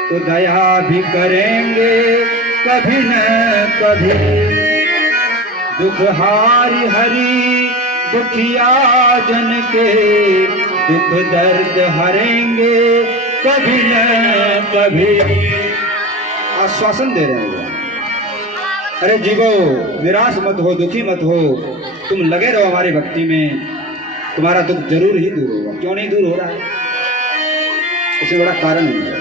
तो दया भी करेंगे कभी न कभी। दुख हारी हरि दुखिया जन के, दुख दर्द हरेंगे कभी न कभी। आश्वासन दे रहे हैं, अरे जीवो निराश मत हो, दुखी मत हो, तुम लगे रहो हमारी भक्ति में, तुम्हारा दुख जरूर ही दूर होगा। क्यों नहीं दूर हो रहा है? इससे बड़ा कारण नहीं है,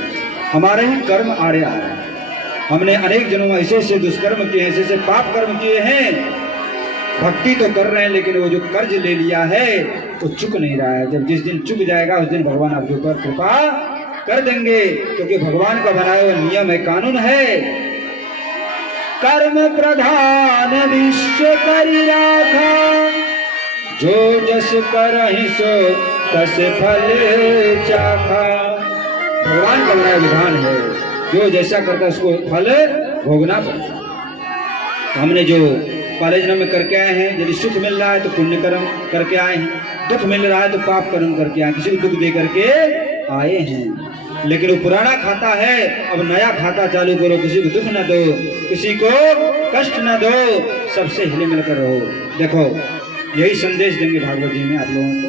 हमारे ही कर्म आड़े आ रहे हैं। हमने अनेक जन्मों में ऐसे ऐसे दुष्कर्म किए हैं, ऐसे ऐसे पाप कर्म किए हैं, भक्ति तो कर रहे हैं लेकिन वो जो कर्ज ले लिया है वो चुक नहीं रहा है। जब जिस दिन चुक जाएगा उस दिन भगवान आपके ऊपर कृपा कर देंगे, क्योंकि भगवान का बनाया हुआ नियम है, कानून है। कर्म प्रधान विश्व करि राखा, जो जस करहि सो तस फल चाखा। भगवान का बनाया विधान है, जो जैसा करता है उसको फल भोगना पड़ता है। हमने जो पहले जन्म में करके आए हैं, यदि सुख मिल रहा है तो पुण्य कर्म करके आए हैं, दुख मिल रहा है तो पाप कर्म करके आए, किसी को दुख दे करके आए हैं। लेकिन वो पुराना खाता है, अब नया खाता चालू करो। किसी को दुख न दो, किसी को कष्ट न दो, सबसे हिल मिलकर रहो। देखो यही संदेश देंगे भागवत जी में आप लोगों को।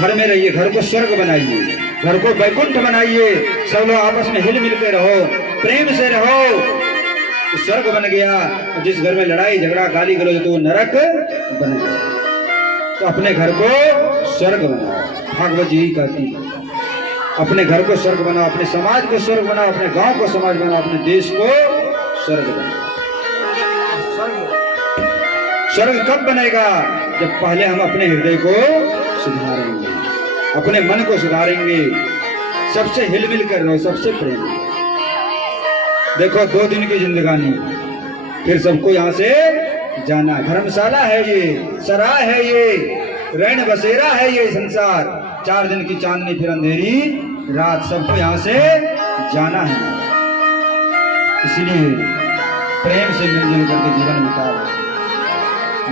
घर में रहिए, घर को स्वर्ग बनाइए, घर को वैकुंठ बनाइए। सब लोग आपस में हिल मिलकर रहो, प्रेम से रहो, तो स्वर्ग बन गया। और जिस घर में लड़ाई झगड़ा गाली गलौज तो वो नरक बन गया। तो अपने घर को स्वर्ग बनाओ, भागवत जी कहती है। अपने घर को स्वर्ग बनाओ, अपने समाज को स्वर्ग बनाओ, अपने गांव को समाज बनाओ, अपने देश को स्वर्ग बनाओ। स्वर्ग कब बनेगा? जब पहले हम अपने हृदय को सुधारेंगे, अपने मन को सुधारेंगे, सबसे हिल मिल कर रहो, सबसे प्रेम। देखो 2 दिन की जिंदगानी, फिर सबको यहाँ से जाना। धर्मशाला है ये, सराय है ये, रैन बसेरा है ये संसार। 4 दिन की चांदनी फिर अंधेरी रात, सबको यहाँ से जाना है। इसलिए प्रेम से मिलजुल करके जीवन बिताओ।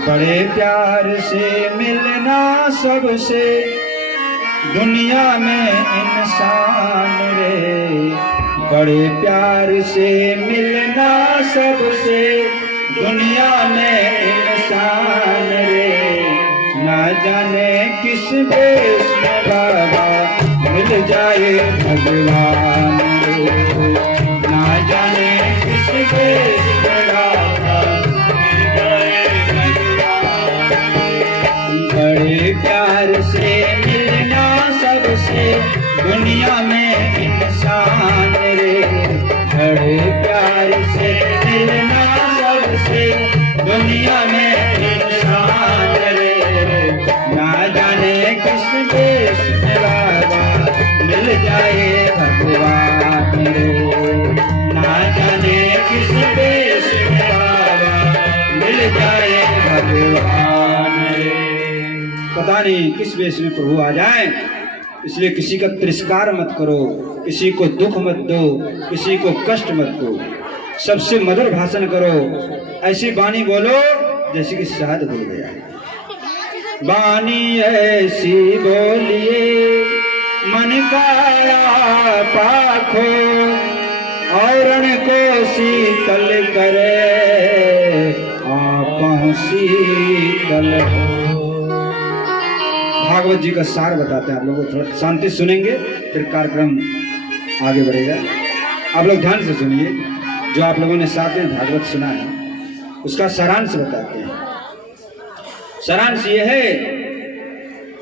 बड़े प्यार से मिलना सबसे, दुनिया में इंसान रे। बड़े प्यार से मिलना सबसे, दुनिया में इंसान रे। ना जाने किस देश में बाबा मिल जाए भगवान रे। ना जाने किस देश में बाबा मिल जाए भगवान। बड़े प्यार से मिलना सबसे, दुनिया में इंसान रे। बड़े प्यार से मिलना सबसे, दुनिया में इंसान रे। ना जाने किस देश में बाबा मिल जाए भगवान रे। ना जाने किस देश में बाबा मिल जाए भगवान रे। पता नहीं किस वेश में प्रभु आ जाए, इसलिए किसी का तिरस्कार मत करो, किसी को दुख मत दो, किसी को कष्ट मत दो, सबसे मधुर भाषण करो, ऐसी वाणी बोलो जैसे कि शहद घुल गया है। वाणी ऐसी बोलिए मन का पाखो, औरण को शीतल करे आपा शीतल हो। भागवत जी का सार बताते हैं आप लोगों को, थोड़ा शांति सुनेंगे फिर कार्यक्रम आगे बढ़ेगा। आप लोग ध्यान से सुनिए, जो आप लोगों ने साथ में भागवत सुना है उसका सारांश बताते हैं। सारांश ये है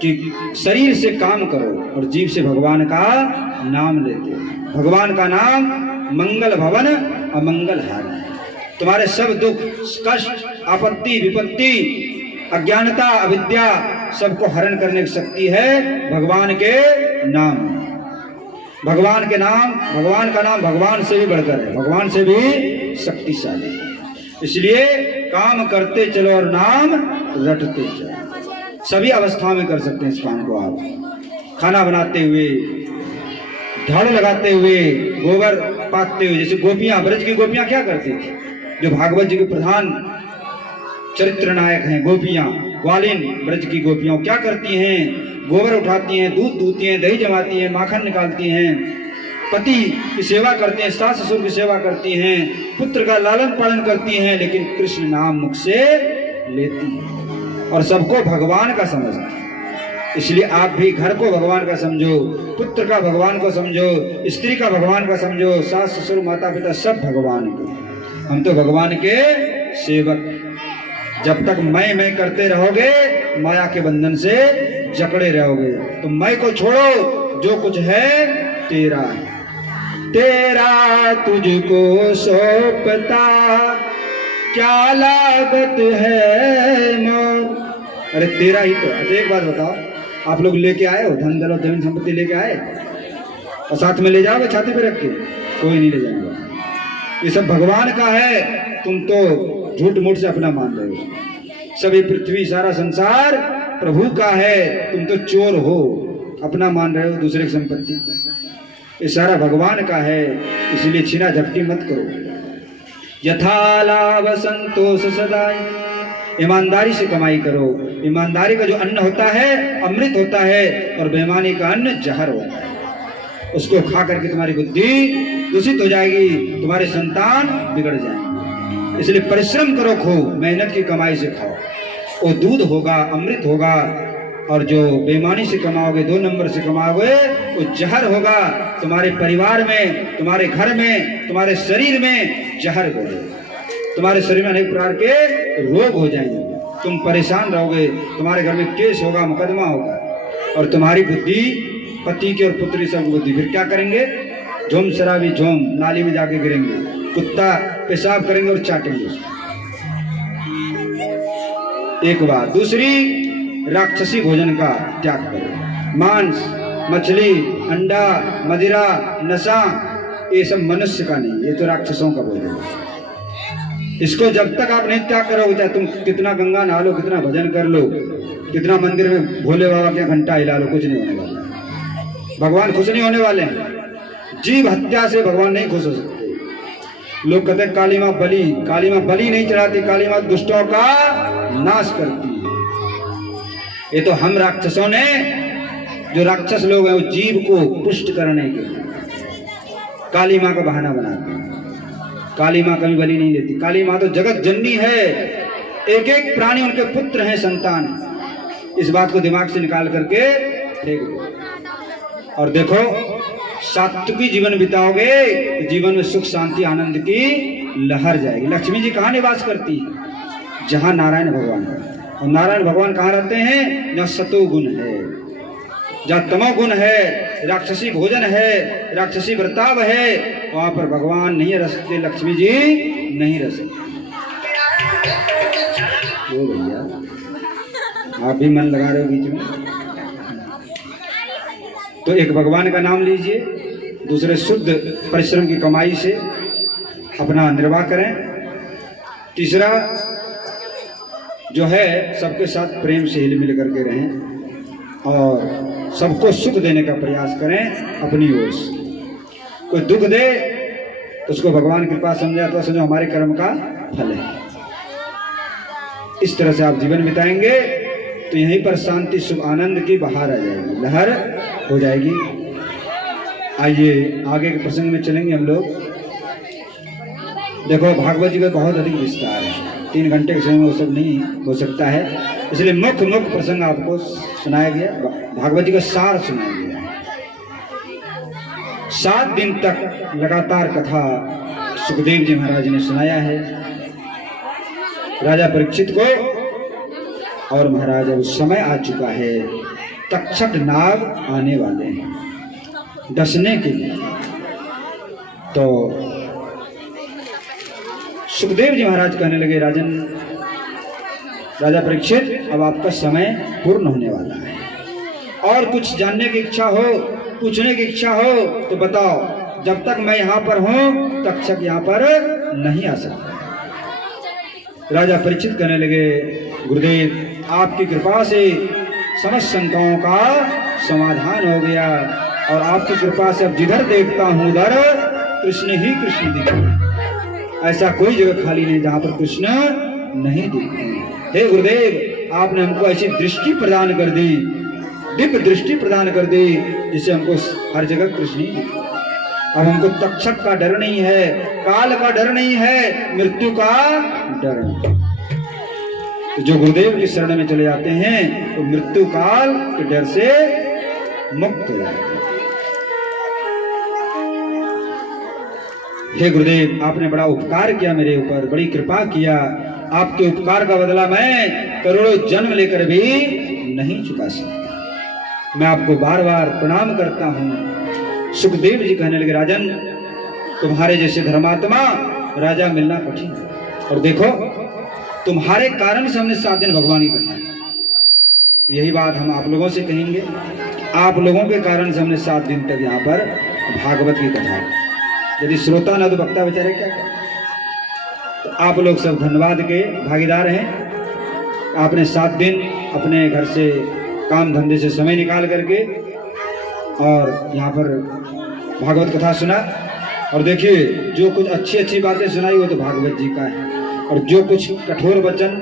कि शरीर से काम करो और जीव से भगवान का नाम लेते हो। भगवान का नाम मंगल भवन अमंगल हारी। तुम्हारे सब दुख कष्ट आपत्ति विपत्ति अज्ञानता अविद्या सबको हरण करने की शक्ति है भगवान के नाम। भगवान के नाम, भगवान का नाम भगवान से भी बढ़कर है, भगवान से भी शक्तिशाली। इसलिए काम करते चलो और नाम रटते चलो। सभी अवस्थाओं में कर सकते हैं इस काम को आप। खाना बनाते हुए, झाड़ू लगाते हुए, गोबर पाथते हुए। जैसे गोपियां, ब्रज की गोपियां क्या करती थी, जो भागवत जी के प्रधान चरित्र नायक हैं गोपियां, ग्वालिन ब्रज की गोपियां क्या करती हैं, गोबर उठाती हैं, दूध दूहती हैं, दही जमाती हैं, माखन निकालती हैं, पति की सेवा करते हैं, सास ससुर की सेवा करती हैं, पुत्र का लालन पालन करती हैं, लेकिन कृष्ण नाम मुख से लेती हैं और सबको भगवान का समझती हैं। इसलिए आप भी घर को भगवान का समझो, पुत्र का भगवान को समझो, स्त्री का भगवान का समझो, सास ससुर माता पिता सब भगवान के। हम तो भगवान के सेवक। जब तक मैं करते रहोगे माया के बंधन से जकड़े रहोगे। तो मैं को छोड़ो, जो कुछ है तेरा है, तेरा तुझको सौंपता क्या लागत है मोर। अरे तेरा ही तो। अच्छा एक बात बताओ, आप लोग लेके आए हो धन दौलत जमीन संपत्ति लेके आए और साथ में ले जाओगे छाती पे रख के? कोई नहीं ले जाएगा। ये सब भगवान का है, तुम तो झूठ मूठ से अपना मान रहे हो। सभी पृथ्वी सारा संसार प्रभु का है, तुम तो चोर हो, अपना मान रहे हो दूसरे की संपत्ति। ये सारा भगवान का है, इसलिए छीना झपटी मत करो। यथा लाभ संतोष सदाई, ईमानदारी से कमाई करो। ईमानदारी का जो अन्न होता है अमृत होता है और बेईमानी का अन्न जहर होता है। उसको खा करके तुम्हारी बुद्धि दूषित हो जाएगी, तुम्हारे संतान बिगड़ जाएंगे। इसलिए परिश्रम करो, खूब मेहनत की कमाई से खाओ, वो दूध होगा, अमृत होगा। और जो बेईमानी से कमाओगे, 2 नंबर से कमाओगे, वो जहर होगा। तुम्हारे परिवार में, तुम्हारे घर में, तुम्हारे शरीर में जहर घोलेगा। तुम्हारे शरीर में अनेक प्रकार के रोग हो जाएंगे, तुम परेशान रहोगे, तुम्हारे घर में केस होगा, मुकदमा होगा। और तुम्हारी बुद्धि, पति की और पुत्री सब बुद्धि फिर क्या करेंगे? झोम शराबी झोम, नाली में जाके गिरेंगे, कुत्ता पेशाब करेंगे और चाटेंगे उसको। एक बात। दूसरी, राक्षसी भोजन का त्याग करो। मांस, मछली, अंडा, मदिरा, नशा, ये सब मनुष्य का नहीं, ये तो राक्षसों का भोजन है। इसको जब तक आप नहीं त्याग करोगे, चाहे तुम कितना गंगा नहा लो, कितना भजन कर लो, कितना मंदिर में भोले बाबा के घंटा हिला लो, कुछ नहीं होने वाला। भगवान खुश नहीं होने वाले हैं। जीव हत्या से भगवान नहीं खुश हो सकते। लोग कहते हैं काली माँ बलि, काली माँ बलि नहीं चढ़ाती, काली माँ दुष्टों का नाश करती है। ये तो हम राक्षसों ने, जो राक्षस लोग हैं, वो जीव को पुष्ट करने के लिए काली माँ का बहाना बनाते हैं। काली माँ कभी बलि नहीं लेती। काली माँ तो जगत जननी है, एक एक प्राणी उनके पुत्र हैं, संतान। इस बात को दिमाग से निकाल करके फेंक दो और देखो, सात्विकी जीवन बिताओगे तो जीवन में सुख शांति आनंद की लहर जाएगी। लक्ष्मी जी कहाँ निवास करती है? जहाँ नारायण भगवान है। और नारायण भगवान कहाँ रहते हैं? जहाँ सतो गुण है, जहाँ तमो गुण है, राक्षसी भोजन है, राक्षसी बर्ताव है, वहां पर भगवान नहीं रह सकते, लक्ष्मी जी नहीं रह सकते। ओ भैया, आप भी मन लगा रहे हो बीच में। तो एक भगवान का नाम लीजिए, दूसरे शुद्ध परिश्रम की कमाई से अपना निर्वाह करें। तीसरा जो है, सबके साथ प्रेम से हिल मिल करके रहें और सबको सुख देने का प्रयास करें अपनी ओर से। कोई दुख दे तो उसको भगवान कृपा समझा तो समझो हमारे कर्म का फल है। इस तरह से आप जीवन बिताएंगे तो यहीं पर शांति सुख आनंद की बहार आ जाएगी, लहर हो जाएगी। आइए आगे के प्रसंग में चलेंगे हम लोग। देखो भागवत जी का बहुत अधिक विस्तार है, 3 घंटे के समय में वो सब नहीं हो सकता है, इसलिए मुख्य प्रसंग आपको सुनाया गया, भागवत जी का सार सुनाया गया। 7 दिन तक लगातार कथा सुखदेव जी महाराज ने सुनाया है राजा परीक्षित को। और महाराज अब समय आ चुका है, तक्षक नाग आने वाले हैं डसने के लिए। तो सुखदेव जी महाराज कहने लगे, राजा परीक्षित अब आपका समय पूर्ण होने वाला है, और कुछ जानने की इच्छा हो, पूछने की इच्छा हो तो बताओ। जब तक मैं यहाँ पर हूँ तक्षक यहाँ पर नहीं आ सकता। राजा परीक्षित कहने लगे, गुरुदेव आपकी कृपा से समस्त शंकाओं का समाधान हो गया, और आपकी कृपा से अब जिधर देखता हूँ उधर कृष्ण ही कृष्ण दिखते। ऐसा कोई जगह खाली नहीं जहाँ पर कृष्ण नहीं दिखते। हे गुरुदेव आपने हमको ऐसी दृष्टि प्रदान कर दी, दिव्य दृष्टि प्रदान कर दी, जिससे हमको हर जगह कृष्ण ही दिखते। अब हमको तक्षक का डर नहीं है, काल का डर नहीं है, मृत्यु का डर नहीं। तो जो गुरुदेव की शरण में चले जाते हैं तो मृत्यु काल के डर से मुक्त हो जाते हैं। हे गुरुदेव आपने बड़ा उपकार किया मेरे ऊपर, बड़ी कृपा किया। आपके उपकार का बदला मैं करोड़ों जन्म लेकर भी नहीं चुका सकता। मैं आपको बार बार प्रणाम करता हूँ। सुखदेव जी कहने लगे, राजन तुम्हारे जैसे धर्मात्मा राजा मिलना कठिन है, और देखो तुम्हारे कारण से हमने 7 दिन भगवान की कथा। यही बात हम आप लोगों से कहेंगे, आप लोगों के कारण से हमने 7 दिन तक यहाँ पर भागवत की कथा। यदि श्रोता ना तो वक्ता बेचारे क्या करें। तो आप लोग सब धन्यवाद के भागीदार हैं। आपने 7 दिन अपने घर से काम धंधे से समय निकाल करके और यहाँ पर भागवत कथा सुना। और देखिए जो कुछ अच्छी अच्छी बातें सुनाई वो तो भागवत जी का है, और जो कुछ कठोर वचन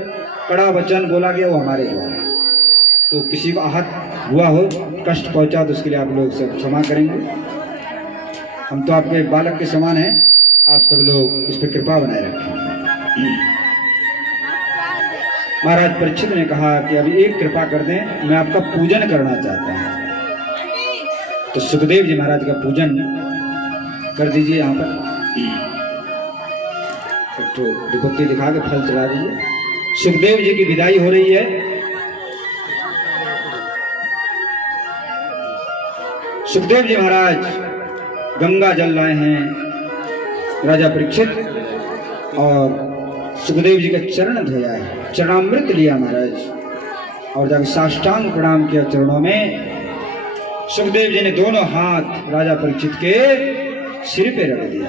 कड़ा वचन बोला गया वो हमारे द्वारा। तो किसी को आहत हुआ हो, कष्ट पहुंचा तो उसके लिए आप लोग सब क्षमा करेंगे। हम तो आपके बालक के समान हैं, आप सब लोग इस पर कृपा बनाए रखें। महाराज परीक्षित ने कहा कि अभी एक कृपा कर दें, मैं आपका पूजन करना चाहता हूँ। तो सुखदेव जी महाराज का पूजन कर दीजिए। यहाँ पर तो दुपट्टी दिखा के फल चला दीजिए। सुखदेव जी की विदाई हो रही है। सुखदेव जी महाराज गंगा जल लाए हैं राजा परीक्षित, और सुखदेव जी का चरण धोया है, चरणामृत लिया महाराज, और जब साष्टांग प्रणाम किया चरणों में। सुखदेव जी ने दोनों हाथ राजा परीक्षित के सिर पे रख दिया।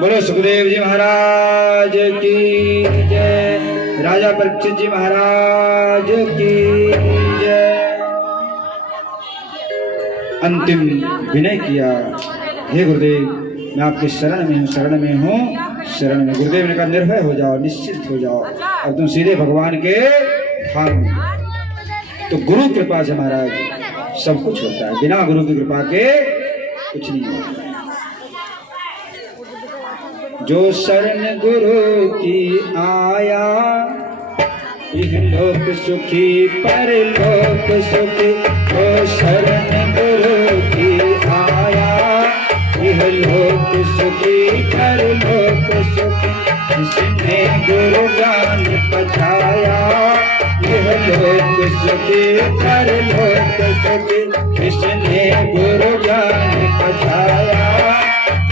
बोलो सुखदेव जी महाराज की जय, राजा परीक्षित जी महाराज की जय। अंतिम विनय किया, हे गुरुदेव मैं आपके शरण में हूँ, शरण में हूँ, शरण में। गुरुदेव ने कहा निर्भय हो जाओ, निश्चित हो जाओ, अब तुम सीधे भगवान के धाम में। तो गुरु कृपा से महाराज सब कुछ होता है, बिना गुरु की कृपा के कुछ नहीं होता। जो शरण गुरु की आया, इह लोक सुखी परलोक सुखी। जो शरण गुरु की आया, इह लोक सुखी परलोक सुखी। जिसने गुरु ज्ञान पछाया, इह लोक सुखी परलोक सुखी। जिसने गुरु ज्ञान पछाया,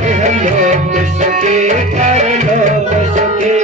इह लोक सुखी परलोक सुखी।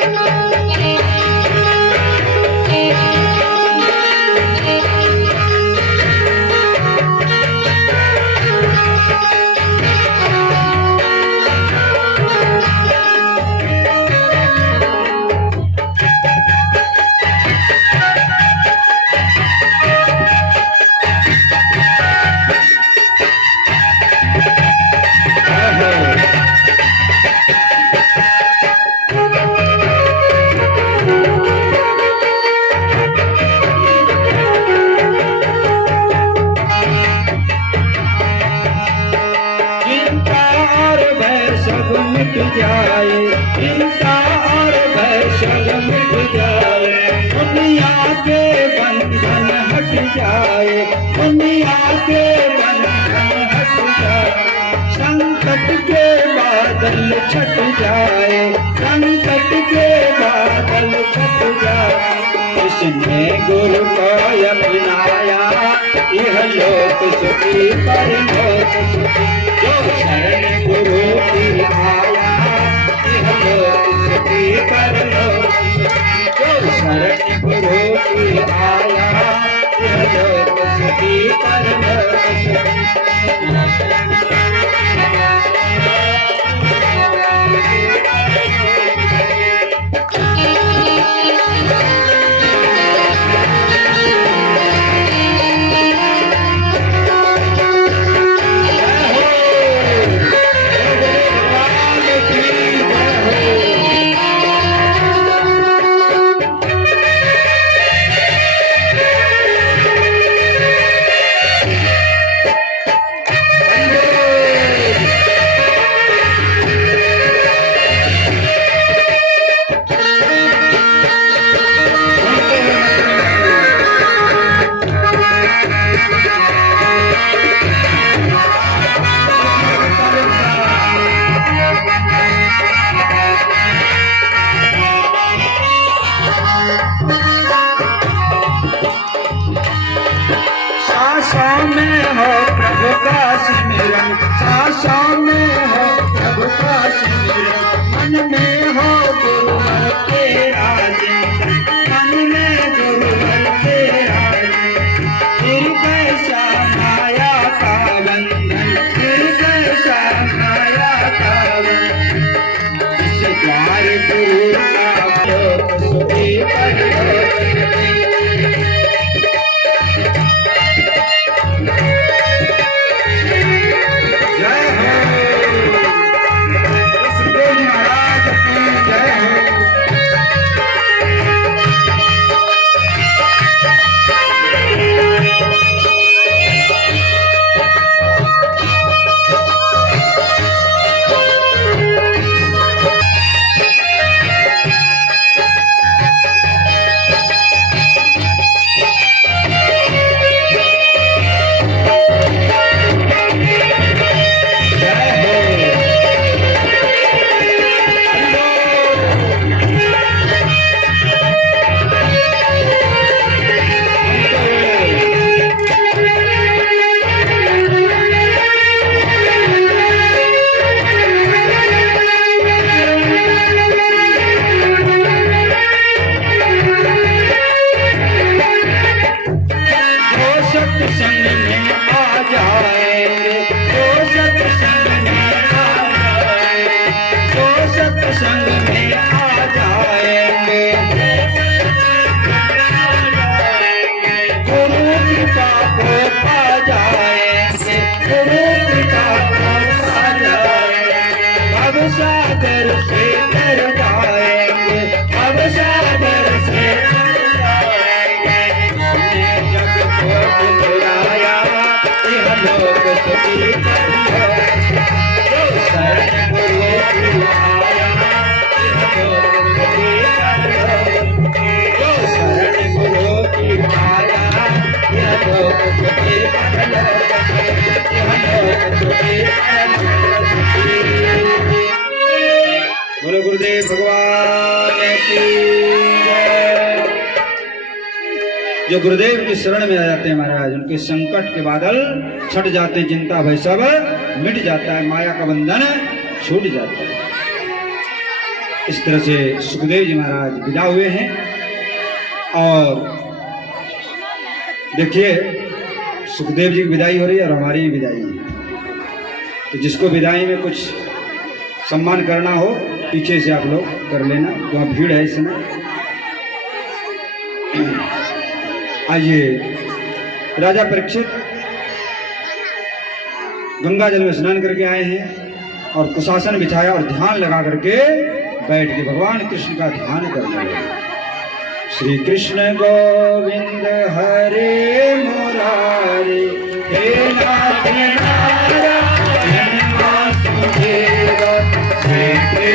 जाए, चिंता और भय सब मिट जाए, दुनिया के बंधन हट जाए, दुनिया के बंधन हट जाए, संकट के बादल छट जाए, संकट के बादल छट जाए। इसने गुरु को अपनाया, यह लोक सुखी परलोक सुखी, जो शरण गुरु की आया, यह लोक सुखी परलोक सुखी, जो शरण गुरु की आया, यह लोक सुखी परलोक सुखी। सांसों में हो प्रभु का सिमरन, सांसों में हो प्रभु का सिमरन, मन में हो गुरुवर तेरा चिंतन, मन में गुरुवर तेरा चिंतन, फिर कैसा माया का बंधन, फिर कैसा माया का बंधन, इस द्वार गुरु का लोक सुखी परलोक सुखी। सागर से तर जाएंगे, अब सागर से तर जाएंगे, जग को बुलाया, यह लोक सुखी परलोक, जो शरण गुरु की आया, यह लोक सुखी परलोक, जो शरण गुरु की आया, यह लोक सुखी परलोक, यह लोक सुखी परलोक सुखी। बोलो गुरुदेव भगवान की जय। जो गुरुदेव की शरण में आ जाते हैं महाराज, उनके संकट के बादल छट जाते हैं, चिंता भय सब मिट जाता है, माया का बंधन छूट जाता है। इस तरह से सुखदेव जी महाराज विदा हुए हैं। और देखिए सुखदेव जी की विदाई हो रही है और हमारी भी विदाई है, तो जिसको विदाई में कुछ सम्मान करना हो पीछे से आप लोग कर लेना, वहाँ भीड़ है इस समय। आइए, राजा परीक्षित गंगा जल में स्नान करके आए हैं और कुशासन बिछाया और ध्यान लगा करके बैठ के भगवान कृष्ण का ध्यान करने लगे। श्री कृष्ण गोविंद हरे मुरारी, हे नाथ नारायण वासुदेव, श्री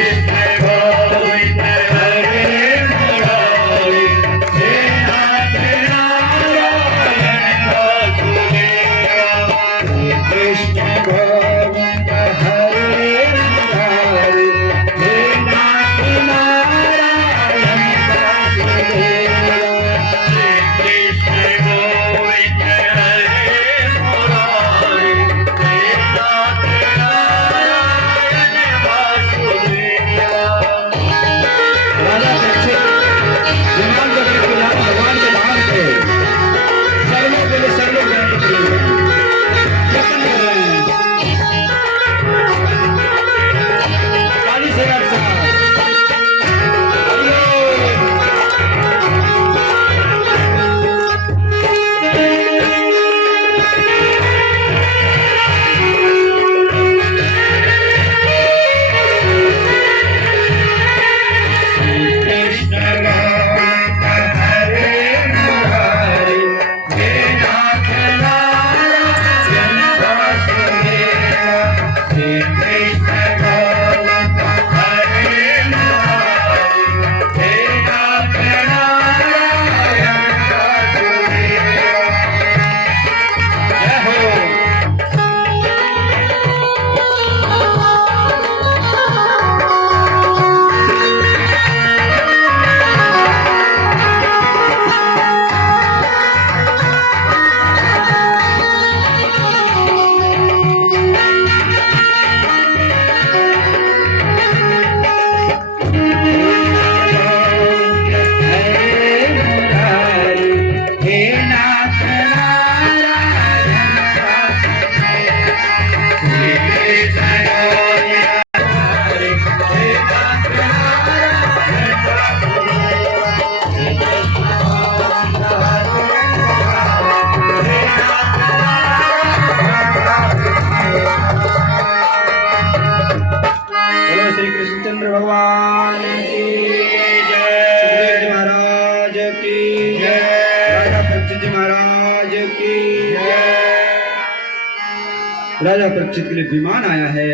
राजा परीक्षित के लिए विमान आया है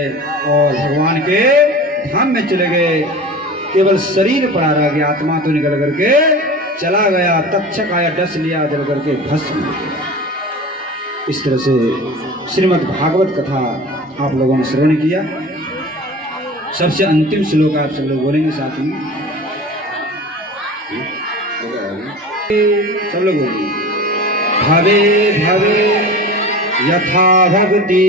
और भगवान के धाम में चले गए। केवल शरीर पड़ा रह गया, आत्मा तो निकल करके चला गया। तक्षक आया, डस लिया, जल करके भस्म हो गया। इस तरह से श्रीमद् भागवत कथा आप लोगों ने श्रवण किया। सबसे अंतिम श्लोक आप सब लोग बोलेंगे साथ में, सब लोग बोलेंगे। भवे भवे यथा भक्ति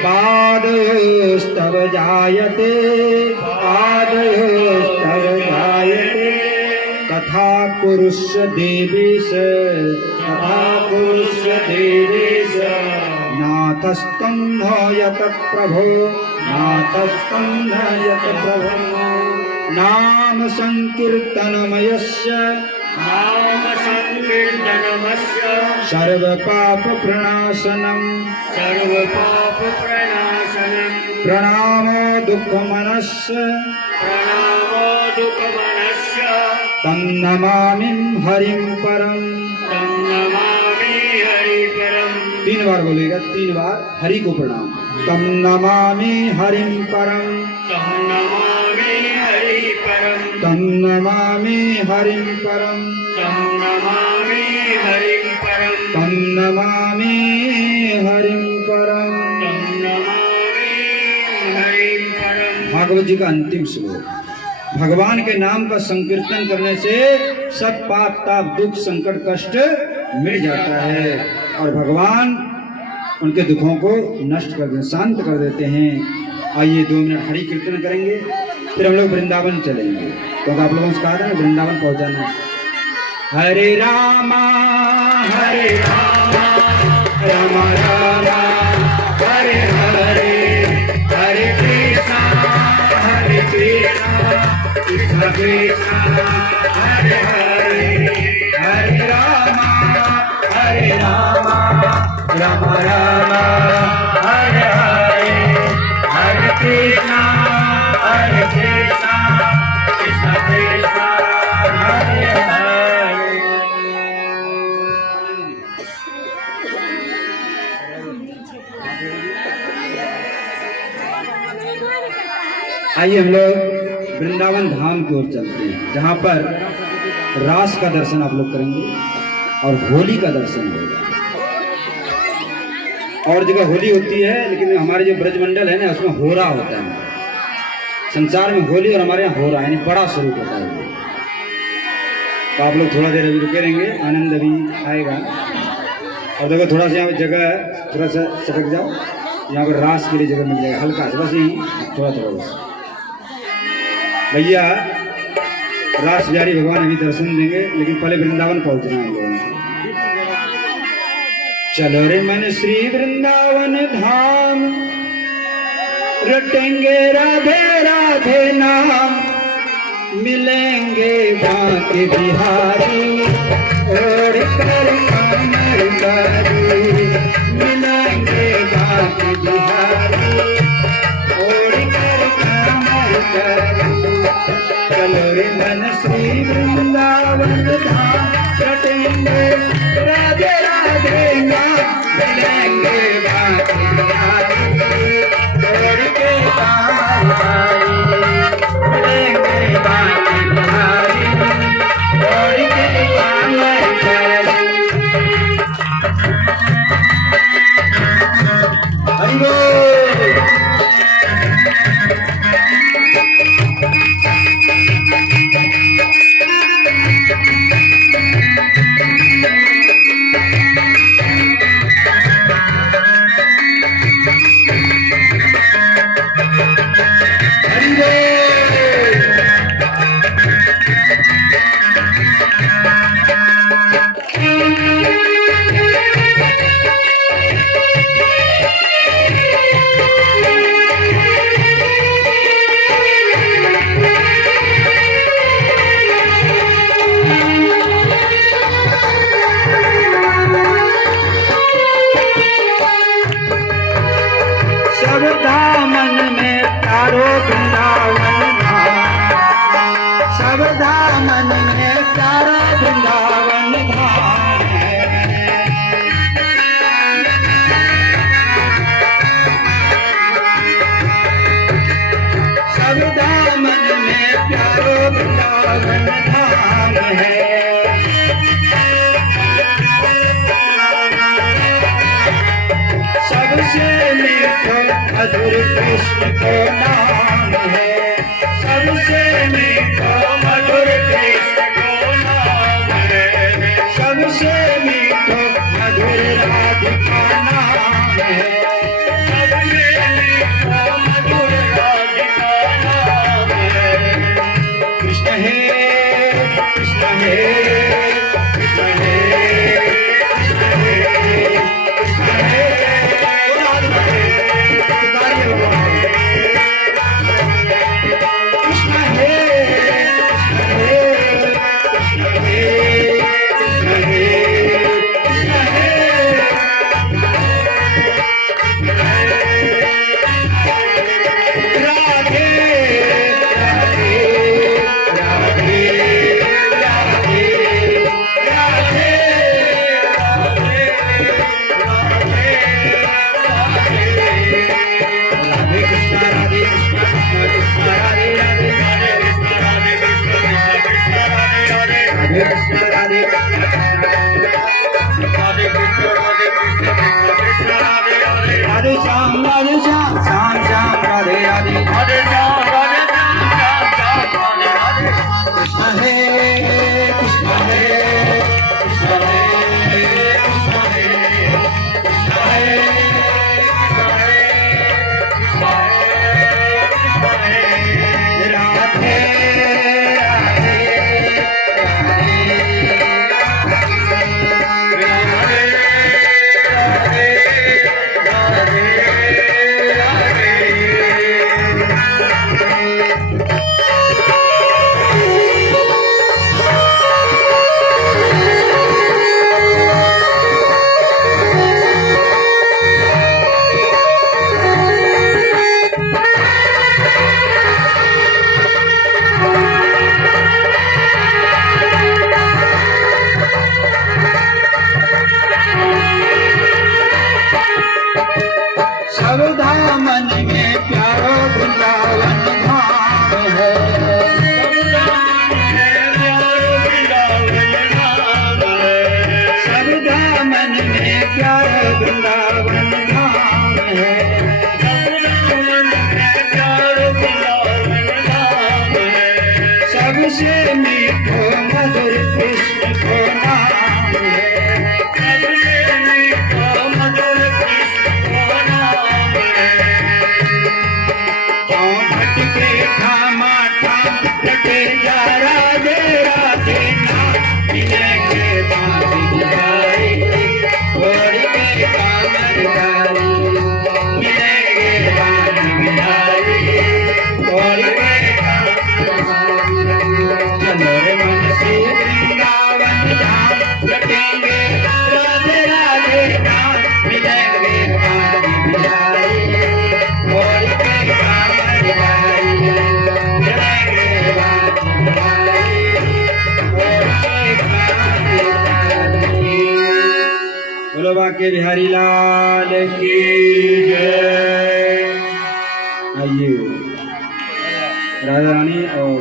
पादयोस्तव जायते, पादयोस्तव जायते, तथा कुरुष्व देवेश, तथा कुरुष्व देवेश, नाथस्तं नयत प्रभो, नाथस्तं नयत प्रभो, नाम संकीर्तनमयस्य, नाम संकीर्तनमस्य, सर्व पाप प्रणाशनम, सर्व पाप प्रणाशनम, प्रणामो दुःखमनस्य, प्रणामो दुःखमनस्य, तन्नमामि हरिं परम। तन्नमामि हरि परम। 3 बार बोलेगा, 3 बार हरि को प्रणाम। तन्नमामि हरिं परम, तन्नमामि हरि परम, तन्नमामि हरिं परम, तन्नमामि हरि परम, तन्नमामि हरिं परम। तन्नमामि हरि परम। भागवत जी का अंतिम श्लोक। भगवान के नाम का संकीर्तन करने से सब पाप ताप दुख संकट कष्ट मिट जाता है और भगवान उनके दुखों को नष्ट कर देते, शांत कर देते हैं। आइए 2 मिनट हरि कीर्तन करेंगे, फिर हम लोग वृंदावन चलेंगे, क्योंकि आप लोगों से कहा था ना वृंदावन पहुंचाना। हरे रामा राम राम हरे हरे, हरे कृष्णा कृष्ण कृष्ण हरे हरे, हरे राम राम राम हरे हरे, हरे कृष्ण कृष्ण कृष्ण हरे हरे। आइए हम लोग वृंदावन धाम की ओर चलते हैं, जहाँ पर रास का दर्शन आप लोग करेंगे और होली का दर्शन होगा। और जगह होली होती है, लेकिन हमारे जो ब्रजमंडल है ना, उसमें होरा होता है। संसार में होली और हमारे यहाँ होरा, यानी बड़ा स्वरूप होता है। तो आप लोग थोड़ा देर अभी रुके रहेंगे, आनंद अभी आएगा। और देखो थोड़ा सा यहाँ जगह है, थोड़ा सा चटक जाओ, यहाँ पर रास के लिए जगह मिल जाएगा, हल्का सा, बस यही थोड़ा थोड़ा बस। भैया रास बिहारी भगवान अभी दर्शन देंगे, लेकिन पहले वृंदावन पहुंचना है लोगों को। चलो रे मन श्री वृंदावन धाम, रटेंगे राधे राधे नाम, मिलेंगे बांके बिहारी ओढ़ कर कमर बारी, मिलेंगे बांके बिहारी ओढ़ कर कमर बारी। चलो रे मन श्री वृंदावन धाम, रटेंगे राधे राधे नाम, मिलेंगे बांके बिहारी ओढ़ के कमर बारी, मिलेंगे बांके बिहारी ओढ़ के कमर बारी। मधुर कृष्ण को नाम है, सबसे मीठा मधुर कृष्ण को नाम है, सबसे मीठो मधुर राधिका नाम है, सबसे मीठा मधुर राधिका नाम है। कृष्ण है कृष्ण है कृष्ण है कृष्ण है कृष्ण है, राधिका है, पुकारिए भगवान। कृष्ण है कृष्ण है कृष्ण है कृष्ण है कृष्ण है, राधे राधे राधे राधे राधे राधे कृष्ण राधे कृष्ण कृष्ण कृष्ण राधे राधे, राधे कृष्ण राधे कृष्ण राधे श्याम श्याम श्याम राधे राधे, कृष्ण है कृष्ण है कृष्ण है कृष्ण है कृष्ण है राधे राधे सबदा मन में प्यारो वृंदावन धाम है, सबदा मन में प्यारो वृंदावन धाम है, सबसे मीठो मधुर कृष्ण को नाम है, क्यों भटके ठामा ठाम लटे जा राधे राधे नाम, मिलेंगे बांध बिहारी घोड़ी के कामर धारी, मिलेंगे बांध बिहारी घोड़ी के कामर धारी, चंद्र मन से वृंदावन धाम लटेंगे राधे राधे नाम, मिलेंगे बांध बिहारी घोड़ी के कामर धारी, मिलेंगे बांध बिहारी घोड़ी के कामर धारी। बोलो बाके बिहारी लाल की जय। आइए राधा रानी और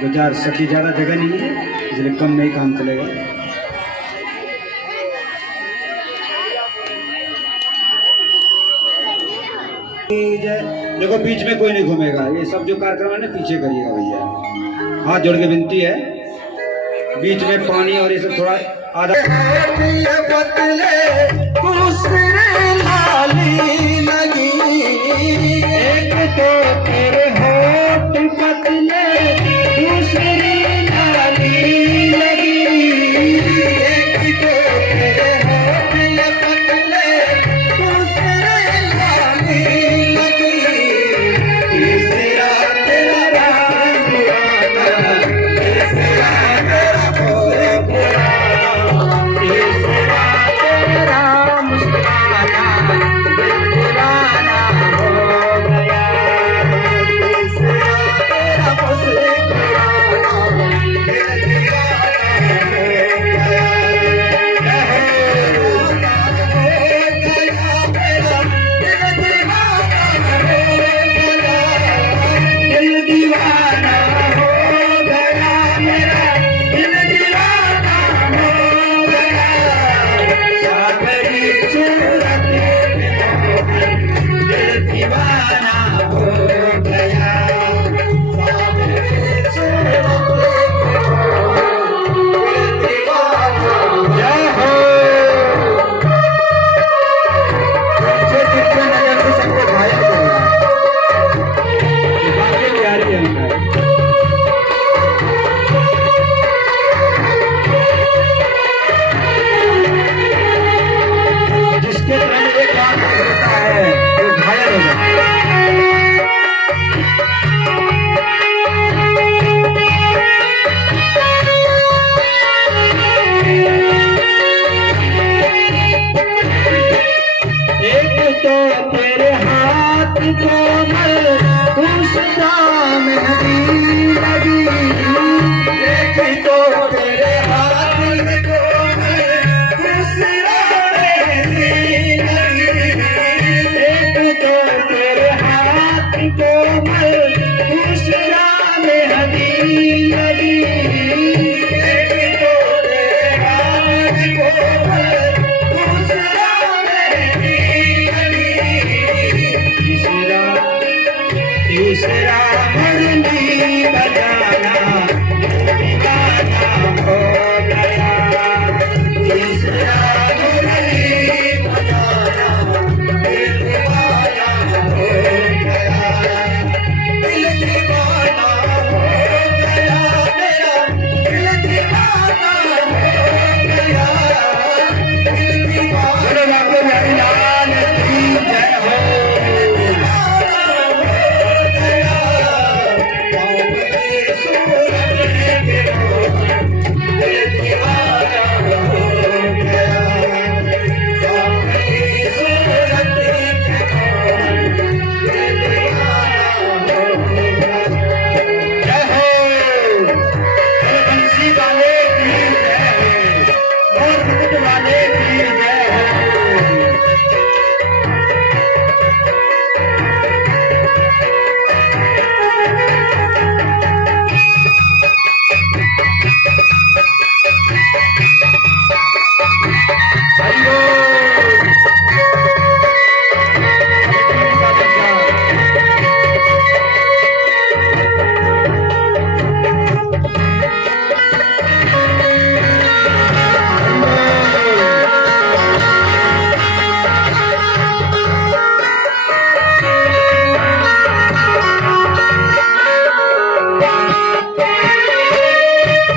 दो चार सखी, ज्यादा जगह नहीं है इसलिए कम में ही काम चलेगा। देखो बीच में कोई नहीं घूमेगा, ये सब जो कार्यक्रम है ना पीछे करिएगा भैया, हाथ जोड़ के विनती है, बीच में पानी और ये सब थोड़ा आधा लगी, एक तो तेरे होठ पतले दूसरी लाली लगी, एक तो तेरे होठ पतले दूसरे लाली लगी, तीसरा तेरा राम दीवाना, तीसरा तेरा भोले पुराना, तीसरा तेरा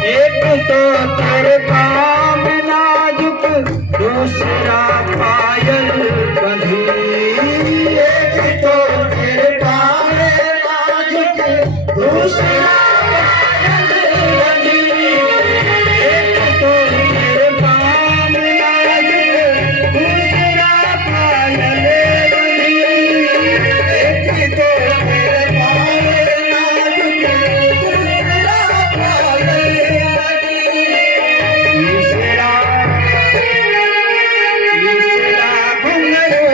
एक तो तेरे काम नाजुक, दूसरा पायल बंधी। एक तो तेरे काम नाजुक, दूसरा पायल बंधी। एक तो तेरे काम नाजुक, दूसरा पायल बंधी। एक तो तेरे काम नाजुक, दूसरा पायल बंधी। तीसरा घुंघरू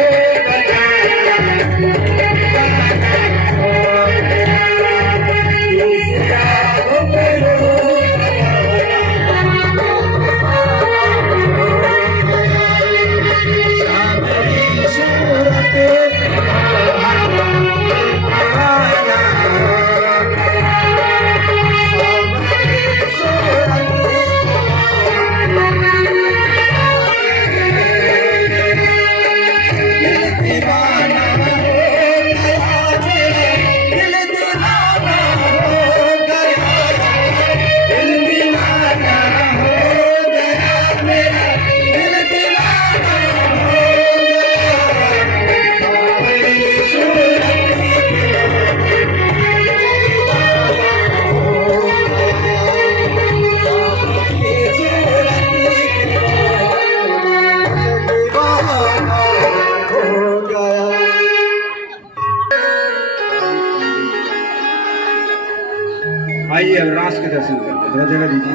आइए अब रास के दर्शन करते हैं। थोड़ा जगह दीजिए।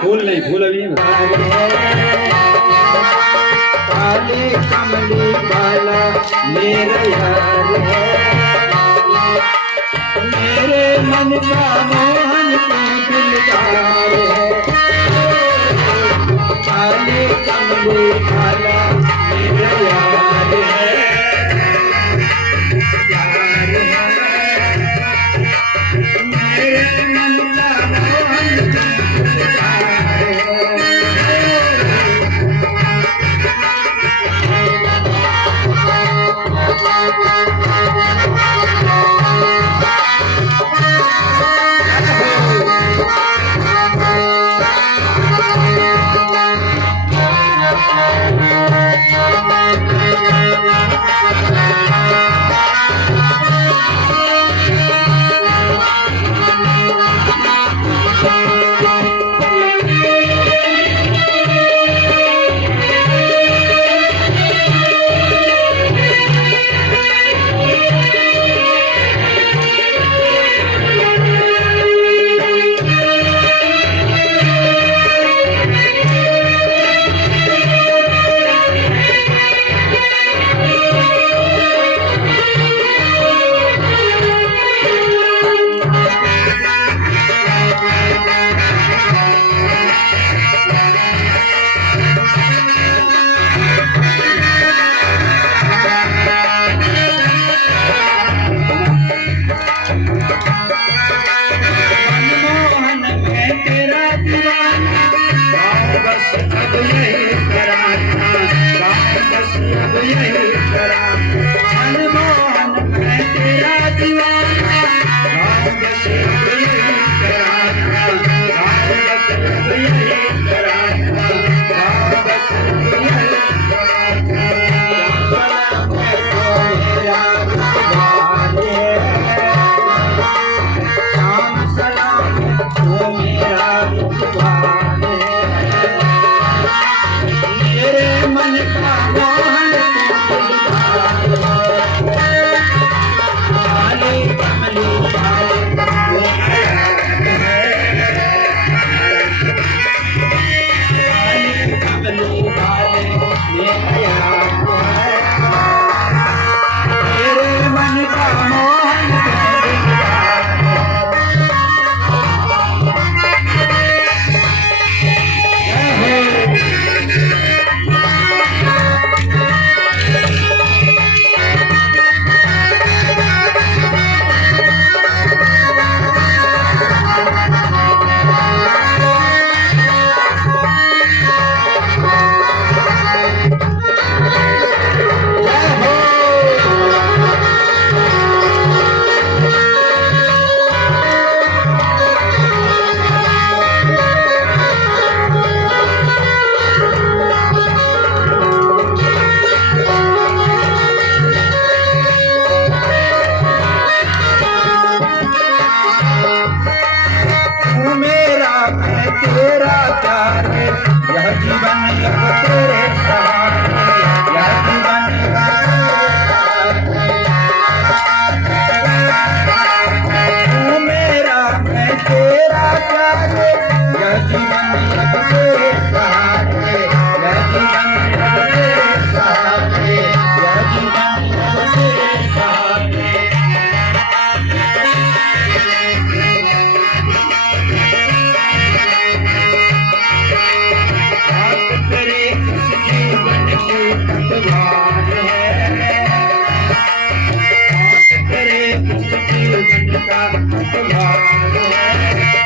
फूल नहीं, फूल अभी नहीं काली कमली काला मेरा यार है, मेरे मन का मोहन को दिलदार है। काली कमली काला मेरा यार है, यार है। मेरे मन का मोहन को दिलदार है। तेरा क्या रे यह जीवन अब तेरे सहारे, यह जीवन अब तेरे सहारे, यह जीवन अब तेरे सहारे। बात करे इस जीवन की पतवार है, बात करे इस जीवन का पतवार है,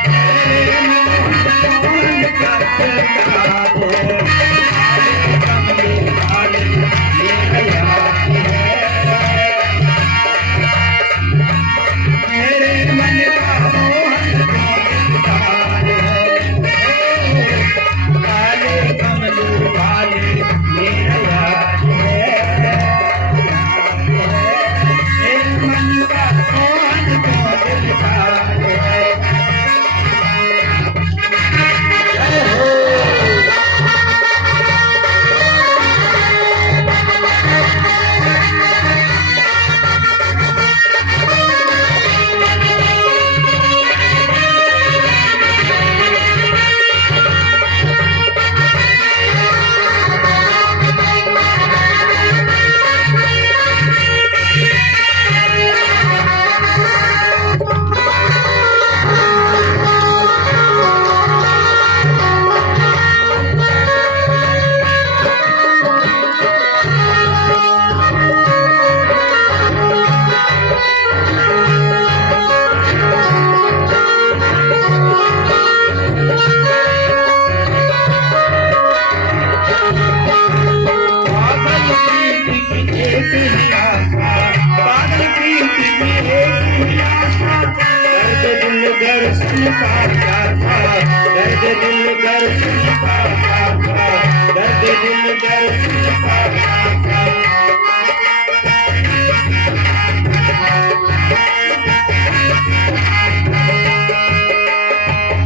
तेरे मन का प्यार है, कमले वाले ये याद है, मेरे मन का मोहन प्यार है, काले कमले वाले मेरा याद है, मेरे मन का मोहन प्यार है। जय हो। दर्शन का क्या था, दर्द दिल दर्शन का क्या था, दर्द दिल दर्शन का क्या था।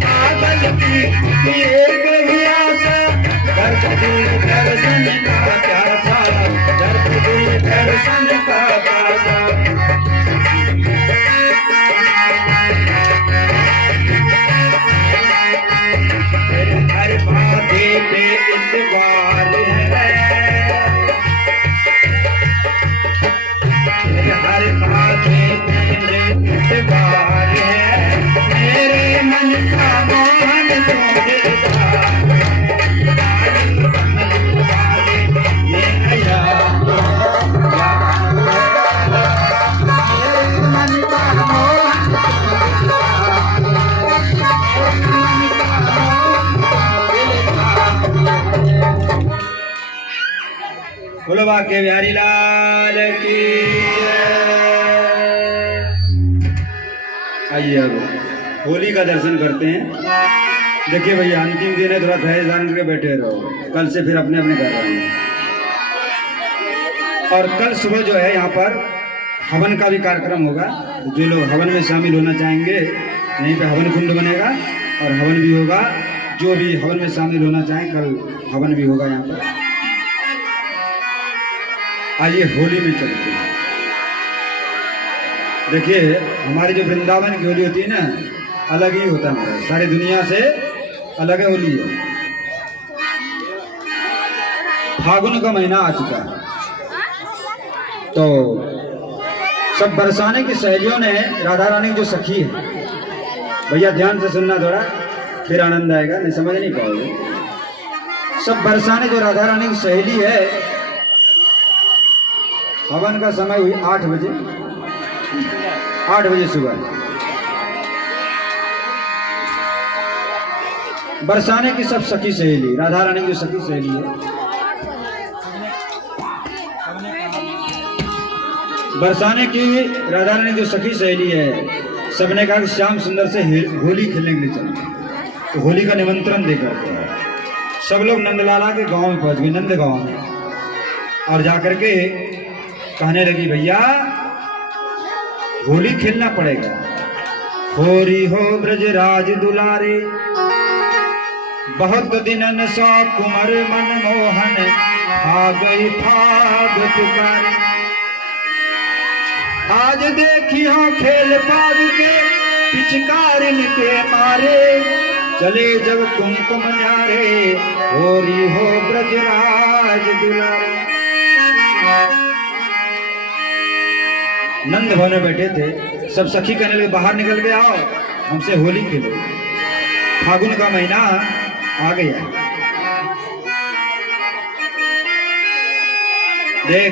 पागल की एक ही आशा, दर्द दिल दर्शन का क्या था, दर्द दिल दर्शन का क्या था। हर बातें पे इतबार है, हर बातें पे इतबार है, मेरे मन का मोहन तो दिलदार है, काली कमल वाले मेरा याद है, मेरे मन का मोहन तो दिलदार है, मेरे मन का बोलो बाके बिहारी लाल की जय। आइए अब होली का दर्शन करते हैं। देखिए भैया अंतिम दिन है, थोड़ा धैर्य धारण करके बैठे रहो, कल से फिर अपने अपने घर आएंगे। और कल सुबह जो है यहाँ पर हवन का भी कार्यक्रम होगा, जो लोग हवन में शामिल होना चाहेंगे यहीं पे हवन कुंड बनेगा और हवन भी होगा। जो भी हवन में शामिल होना चाहें कल हवन भी होगा यहाँ पर। आइए होली में चलते हैं। देखिए हमारी जो वृंदावन की होली होती है ना, अलग ही होता है, सारी दुनिया से अलग है होली है। फागुन का महीना आ चुका है, तो सब बरसाने की सहेलियों ने राधा रानी जो सखी है, भैया ध्यान से सुनना थोड़ा, फिर आनंद आएगा, नहीं समझ नहीं पाओगे। सब बरसाने जो राधा रानी की सहेली है, हवन का समय हुई 8 बजे, 8 बजे सुबह। बरसाने की सब सखी सहेली, राधा रानी की जो सखी सहेली है, बरसाने की राधा रानी जो सखी सहेली है, सबने कहा कि श्याम सुंदर से होली खेलने के लिए चलें। तो होली का निमंत्रण देकर सब लोग नंदलाला के गांव में पहुंच गए, नंद गांव में, और जाकर के कहने लगी भैया होली खेलना पड़ेगा। होरी हो ब्रजराज दुलारे, बहुत दिनन सौ कुंवर मनमोहन, आ गई फाग पुकारे। आज देखी हो खेल फाग के, पिचकारिन के मारे चले जब कुमकुम न्यारे, होरी हो ब्रजराज दुलारे। नंद भवन में बैठे थे, सब सखी कहने लगे बाहर निकल के आओ, हमसे होली खेलो, फागुन का महीना आ गया। देख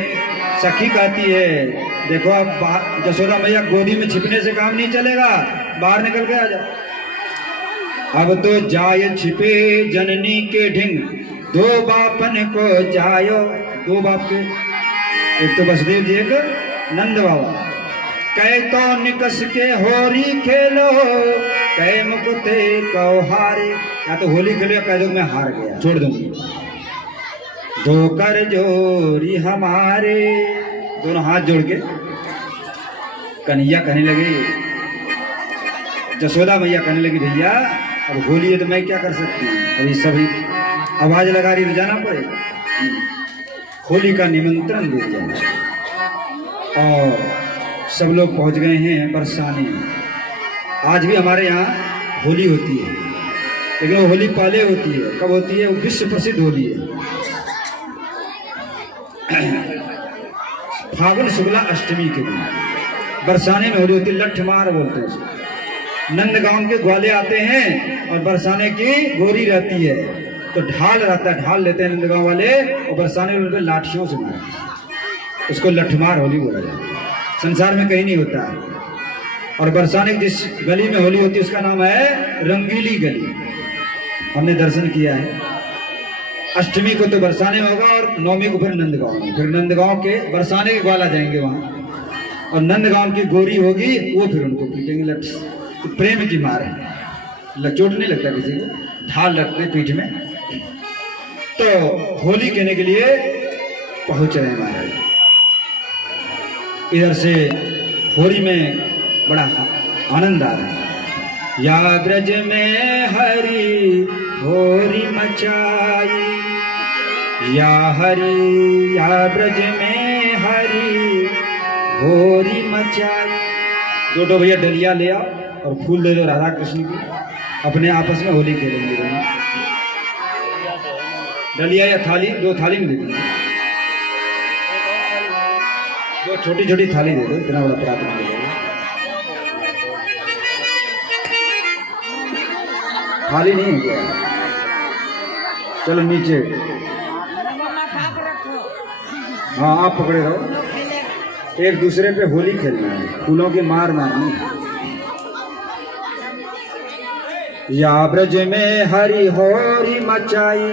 सखी कहती है, देखो अब यशोदा मैया गोदी में छिपने से काम नहीं चलेगा, बाहर निकल के आ जाओ। अब तो जाय छिपे जननी के ढिंग, दो बापन को जायो। दो बाप के, एक तो वसुदेव जी, एक नंद बाबा। कह तो निकस के होरी खेलो, कह मुकुते कहो हारे। या तो होली खेलो, कह दो मैं हार गया, छोड़ दूंगी। दो कर जोरी हमारे, दोनों हाथ जोड़ के कन्हैया कहने लगे, यशोदा मैया कहने लगी भैया अब होली है तो मैं क्या कर सकती हूँ, अभी सभी आवाज लगा रही तो जाना पड़ेगा। होली का निमंत्रण दे दिया और सब लोग पहुंच गए हैं बरसाने। आज भी हमारे यहाँ होली होती है, लेकिन वो होली पहले होती है। कब होती है? वो विश्व प्रसिद्ध होली है, फागुन शुक्ला अष्टमी के दिन बरसाने में होली होती है। लठमार बोलते हैं उसको। नंदगांव के ग्वाले आते हैं और बरसाने की गोरी रहती है, तो ढाल रहता है, ढाल लेते हैं नंदगांव वाले और बरसाने में उनको लाठियों से मारते हैं। उसको लठमार होली बोला जाता है, संसार में कहीं नहीं होता है। और बरसाने की जिस गली में होली होती है उसका नाम है रंगीली गली। हमने दर्शन किया है। अष्टमी को तो बरसाने में होगा और नवमी को फिर नंदगांव में, फिर नंदगांव के बरसाने के ग्वाला जाएंगे वहां और नंदगांव की गोरी होगी, वो फिर उनको पीटेंगे लठ से। तो प्रेम की मार है, चोट नहीं लगता किसी को, ढाल रखते पीठ में। तो होली कहने के लिए पहुंच रहे हैं महाराज। इधर से होली में बड़ा आनंद आ रहा है। या ब्रज में हरि होरी मचाई, या हरि या ब्रज में हरि होरी मचाई। दो भैया डलिया ले आओ और फूल दे दो राधा कृष्ण की, अपने आपस में होली खेलेंगे दोनों। डलिया या थाली, दो थाली में दे दीजिए, दो छोटी छोटी थाली दे दो, इतना बड़ा प्राप्त नहीं देगा। थाली नहीं है क्या? चलो नीचे, हाँ आप पकड़े रहो। एक दूसरे पे होली खेलना है, फूलों की मार मारनी है। या ब्रज में हरि होरी मचाई,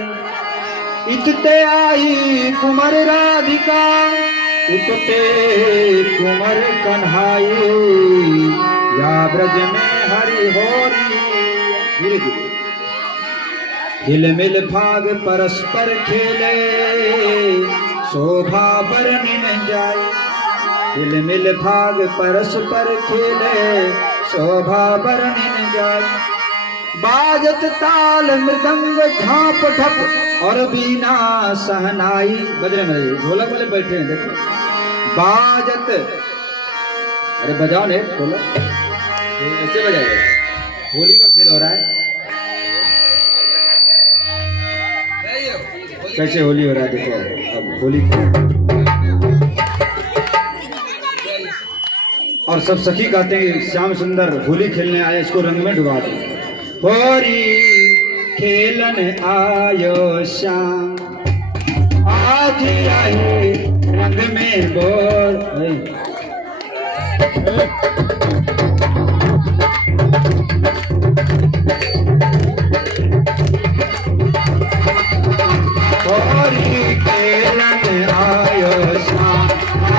इतते आई कुंवर राधिका, उतते कुंवर कन्हाई। या ब्रज में हरि होरी, धीरे धीरे हिल मिल भाग परस्पर खेले, शोभा बरन जाए। हिल मिल भाग परस्पर खेले, शोभा बरन जाए। बाजत ताल मृदंग झांप ढप और बीना सहनाई। बजरे में ढोलक वाले बैठे हैं, देखो बाजत, अरे बजाओ ने ढोलक, ऐसे बजाएगा। होली का खेल हो रहा है, कैसे होली हो रहा है देखो। अब होली और सब सखी कहते हैं श्याम सुंदर होली खेलने आए, इसको रंग में डुबा दो। होरी खेलन आयो श्याम, आज आए रंग में बोल। होरी खेलन आयो श्याम,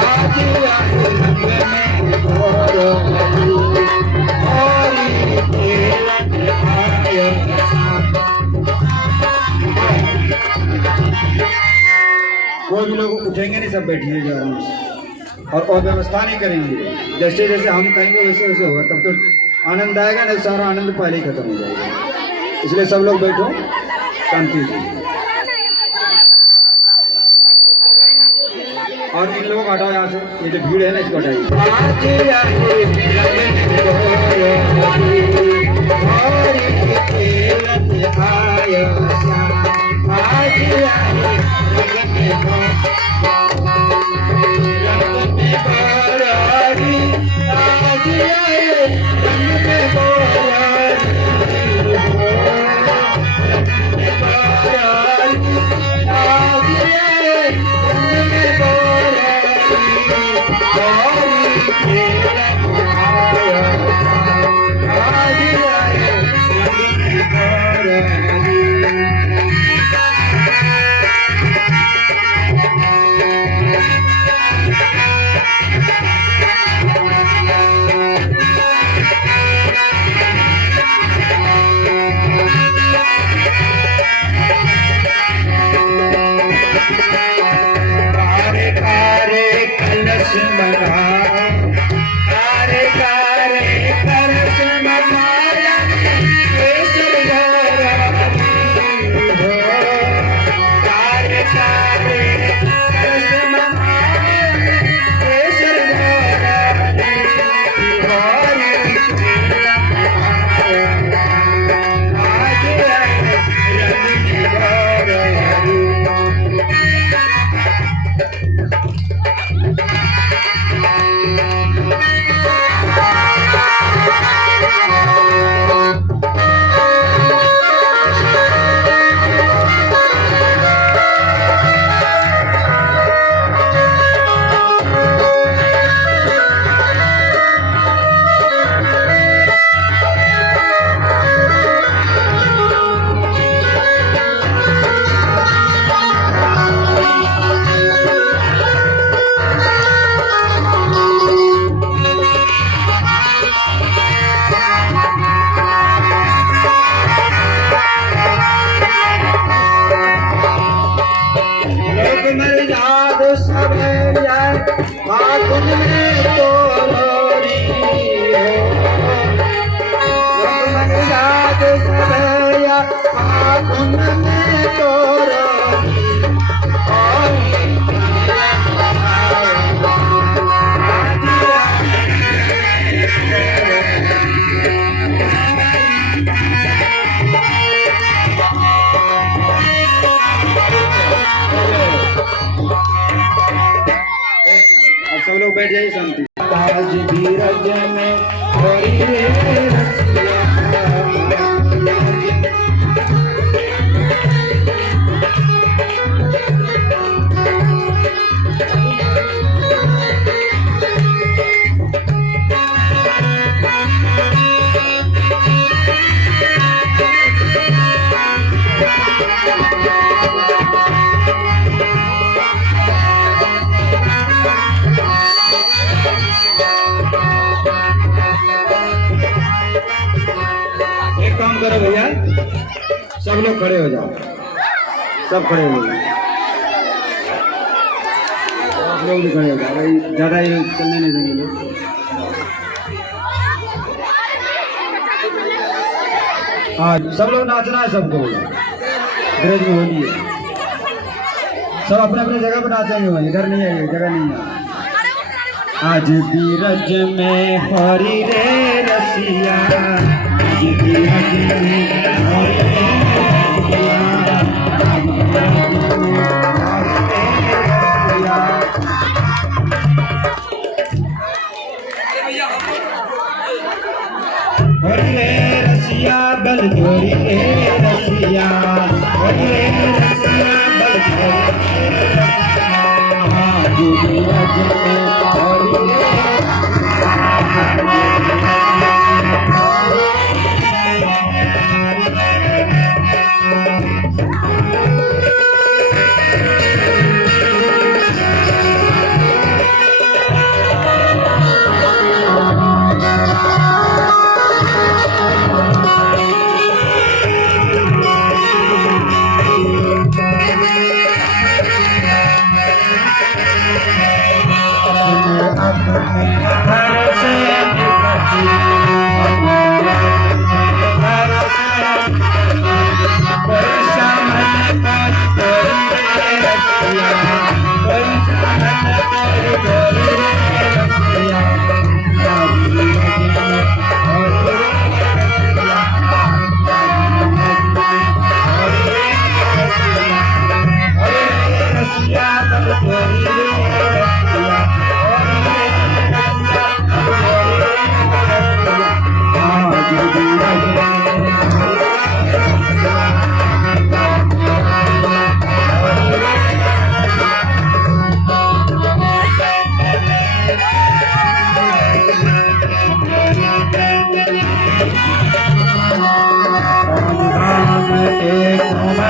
आज आए रंग में बोल। होरी खेलन आयो श्याम। कोई भी लोग उठेंगे नहीं, सब बैठिएगा आराम से और व्यवस्था नहीं करेंगे। जैसे जैसे हम कहेंगे वैसे वैसे होगा, तब तो आनंद आएगा, नहीं सारा आनंद पहले ही खत्म हो जाएगा। इसलिए सब लोग बैठो शांति से। और इन लोगों का हटाओ यहाँ से, ये जो भीड़ है ना इसको हटाइए। सब लोग बैठ जाइए शांति। आज धीरज में हरि रे रसिया। एक काम करो भैया, सब लोग खड़े हो जाओ, सब खड़े हो जाओ, आप लोग भी खड़े हो जाओ भाई, ज्यादा ये चलने नहीं देंगे लोग। हाँ सब लोग नाचना है सबको, ब्रज में होली है, सब अपने अपने जगह पर नाचेंगे भाई, इधर नहीं आइए, जगह नहीं है। आज बीरज में हरि रे रसिया, आज बीरज में हरि रे रसिया, हरि रे रसिया बल जोरी रे रसिया, हरि रे रसिया बल जोरी रे रसिया, आज बीरज में हरि रे अपने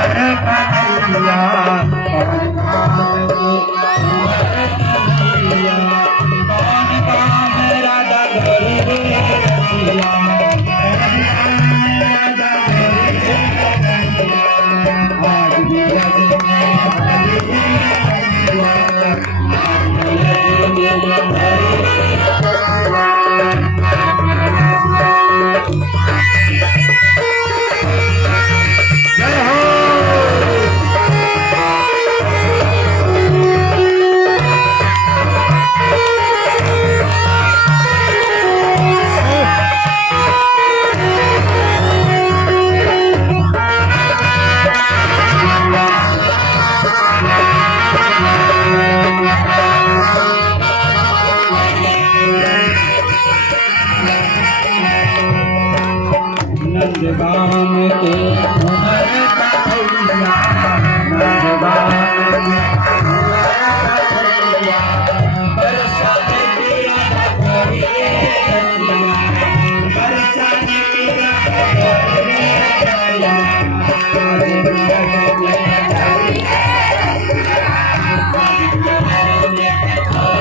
कुंवर कन्हैया, कौन काम के कुंवर कन्हैया, कौन काम राधा गौरी रे रसिया, कौन काम राधा गौरी रे रसिया, आज भी रज में हरि रे रसिया, आज भी रज में हरि रे रसिया। जय हो। नंदगाम के कुंवर कन्हैया, नंदगाम के कुंवर कन्हैया, बरसात की राधा गौरी रे रसिया, बरसात की राधा गौरी रे रसिया, आज भी रज में हरि रे रसिया, आज भी रज में हरि रे रसिया।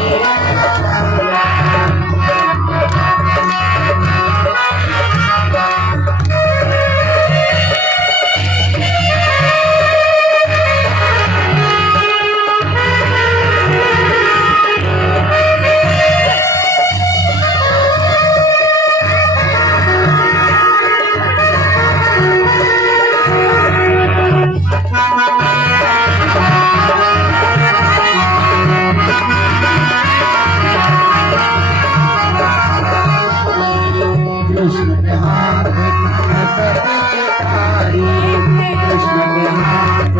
कृष्ण के हाथ कारी, कृष्ण के हाथ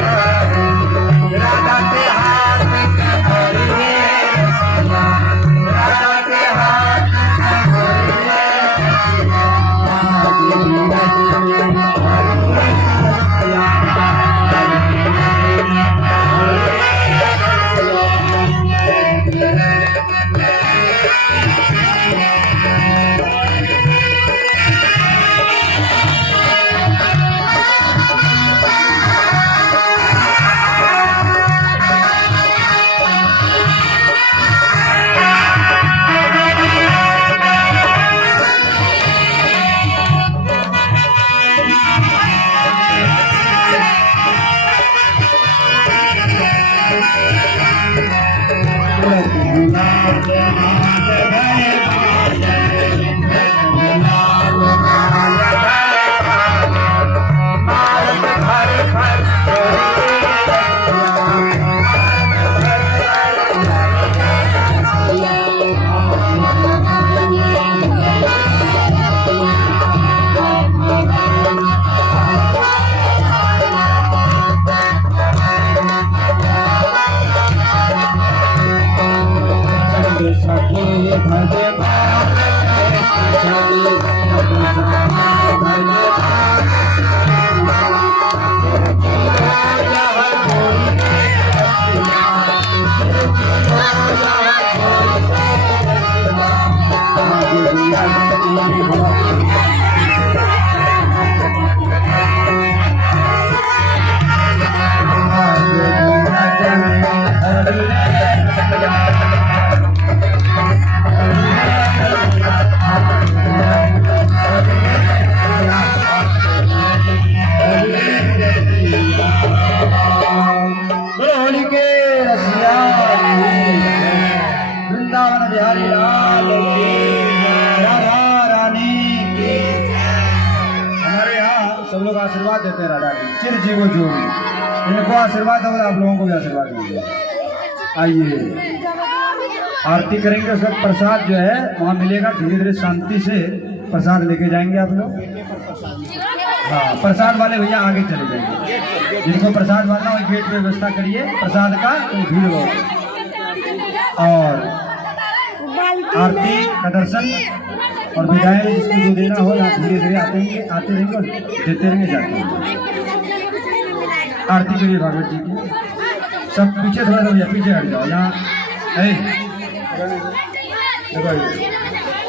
कारी, राधा के हाथ हरि रे रसिया, राधा के हाथ हरि रे रसिया, आज भी रज में हरि रे रसिया, आज भी रज में हरि रे रसिया। सब लोग आशीर्वाद देते हैं राधा जी, चिर जीवो जोगी। इनको आशीर्वाद होगा, आप लोगों को भी आशीर्वाद मिलेगा। आइए आरती करेंगे, उसका प्रसाद जो है वहाँ मिलेगा। धीरे धीरे शांति से प्रसाद लेके जाएंगे आप लोग। हाँ, प्रसाद वाले भैया आगे चले जाएंगे। जिनको प्रसाद वाला हो गेट पे व्यवस्था करिए प्रसाद का, तो भीड़ हो। और आरती का दर्शन और विदाई में जिसको जो देना हो, यहाँ धीरे धीरे आते रहेंगे और देते रहेंगे, जाते रहेंगे। आरती करिए भागवत जी की। सब पीछे थोड़ा सा भैया पीछे हट जाओ। यहाँ देखो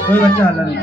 कोई बच्चा हल्ला नहीं।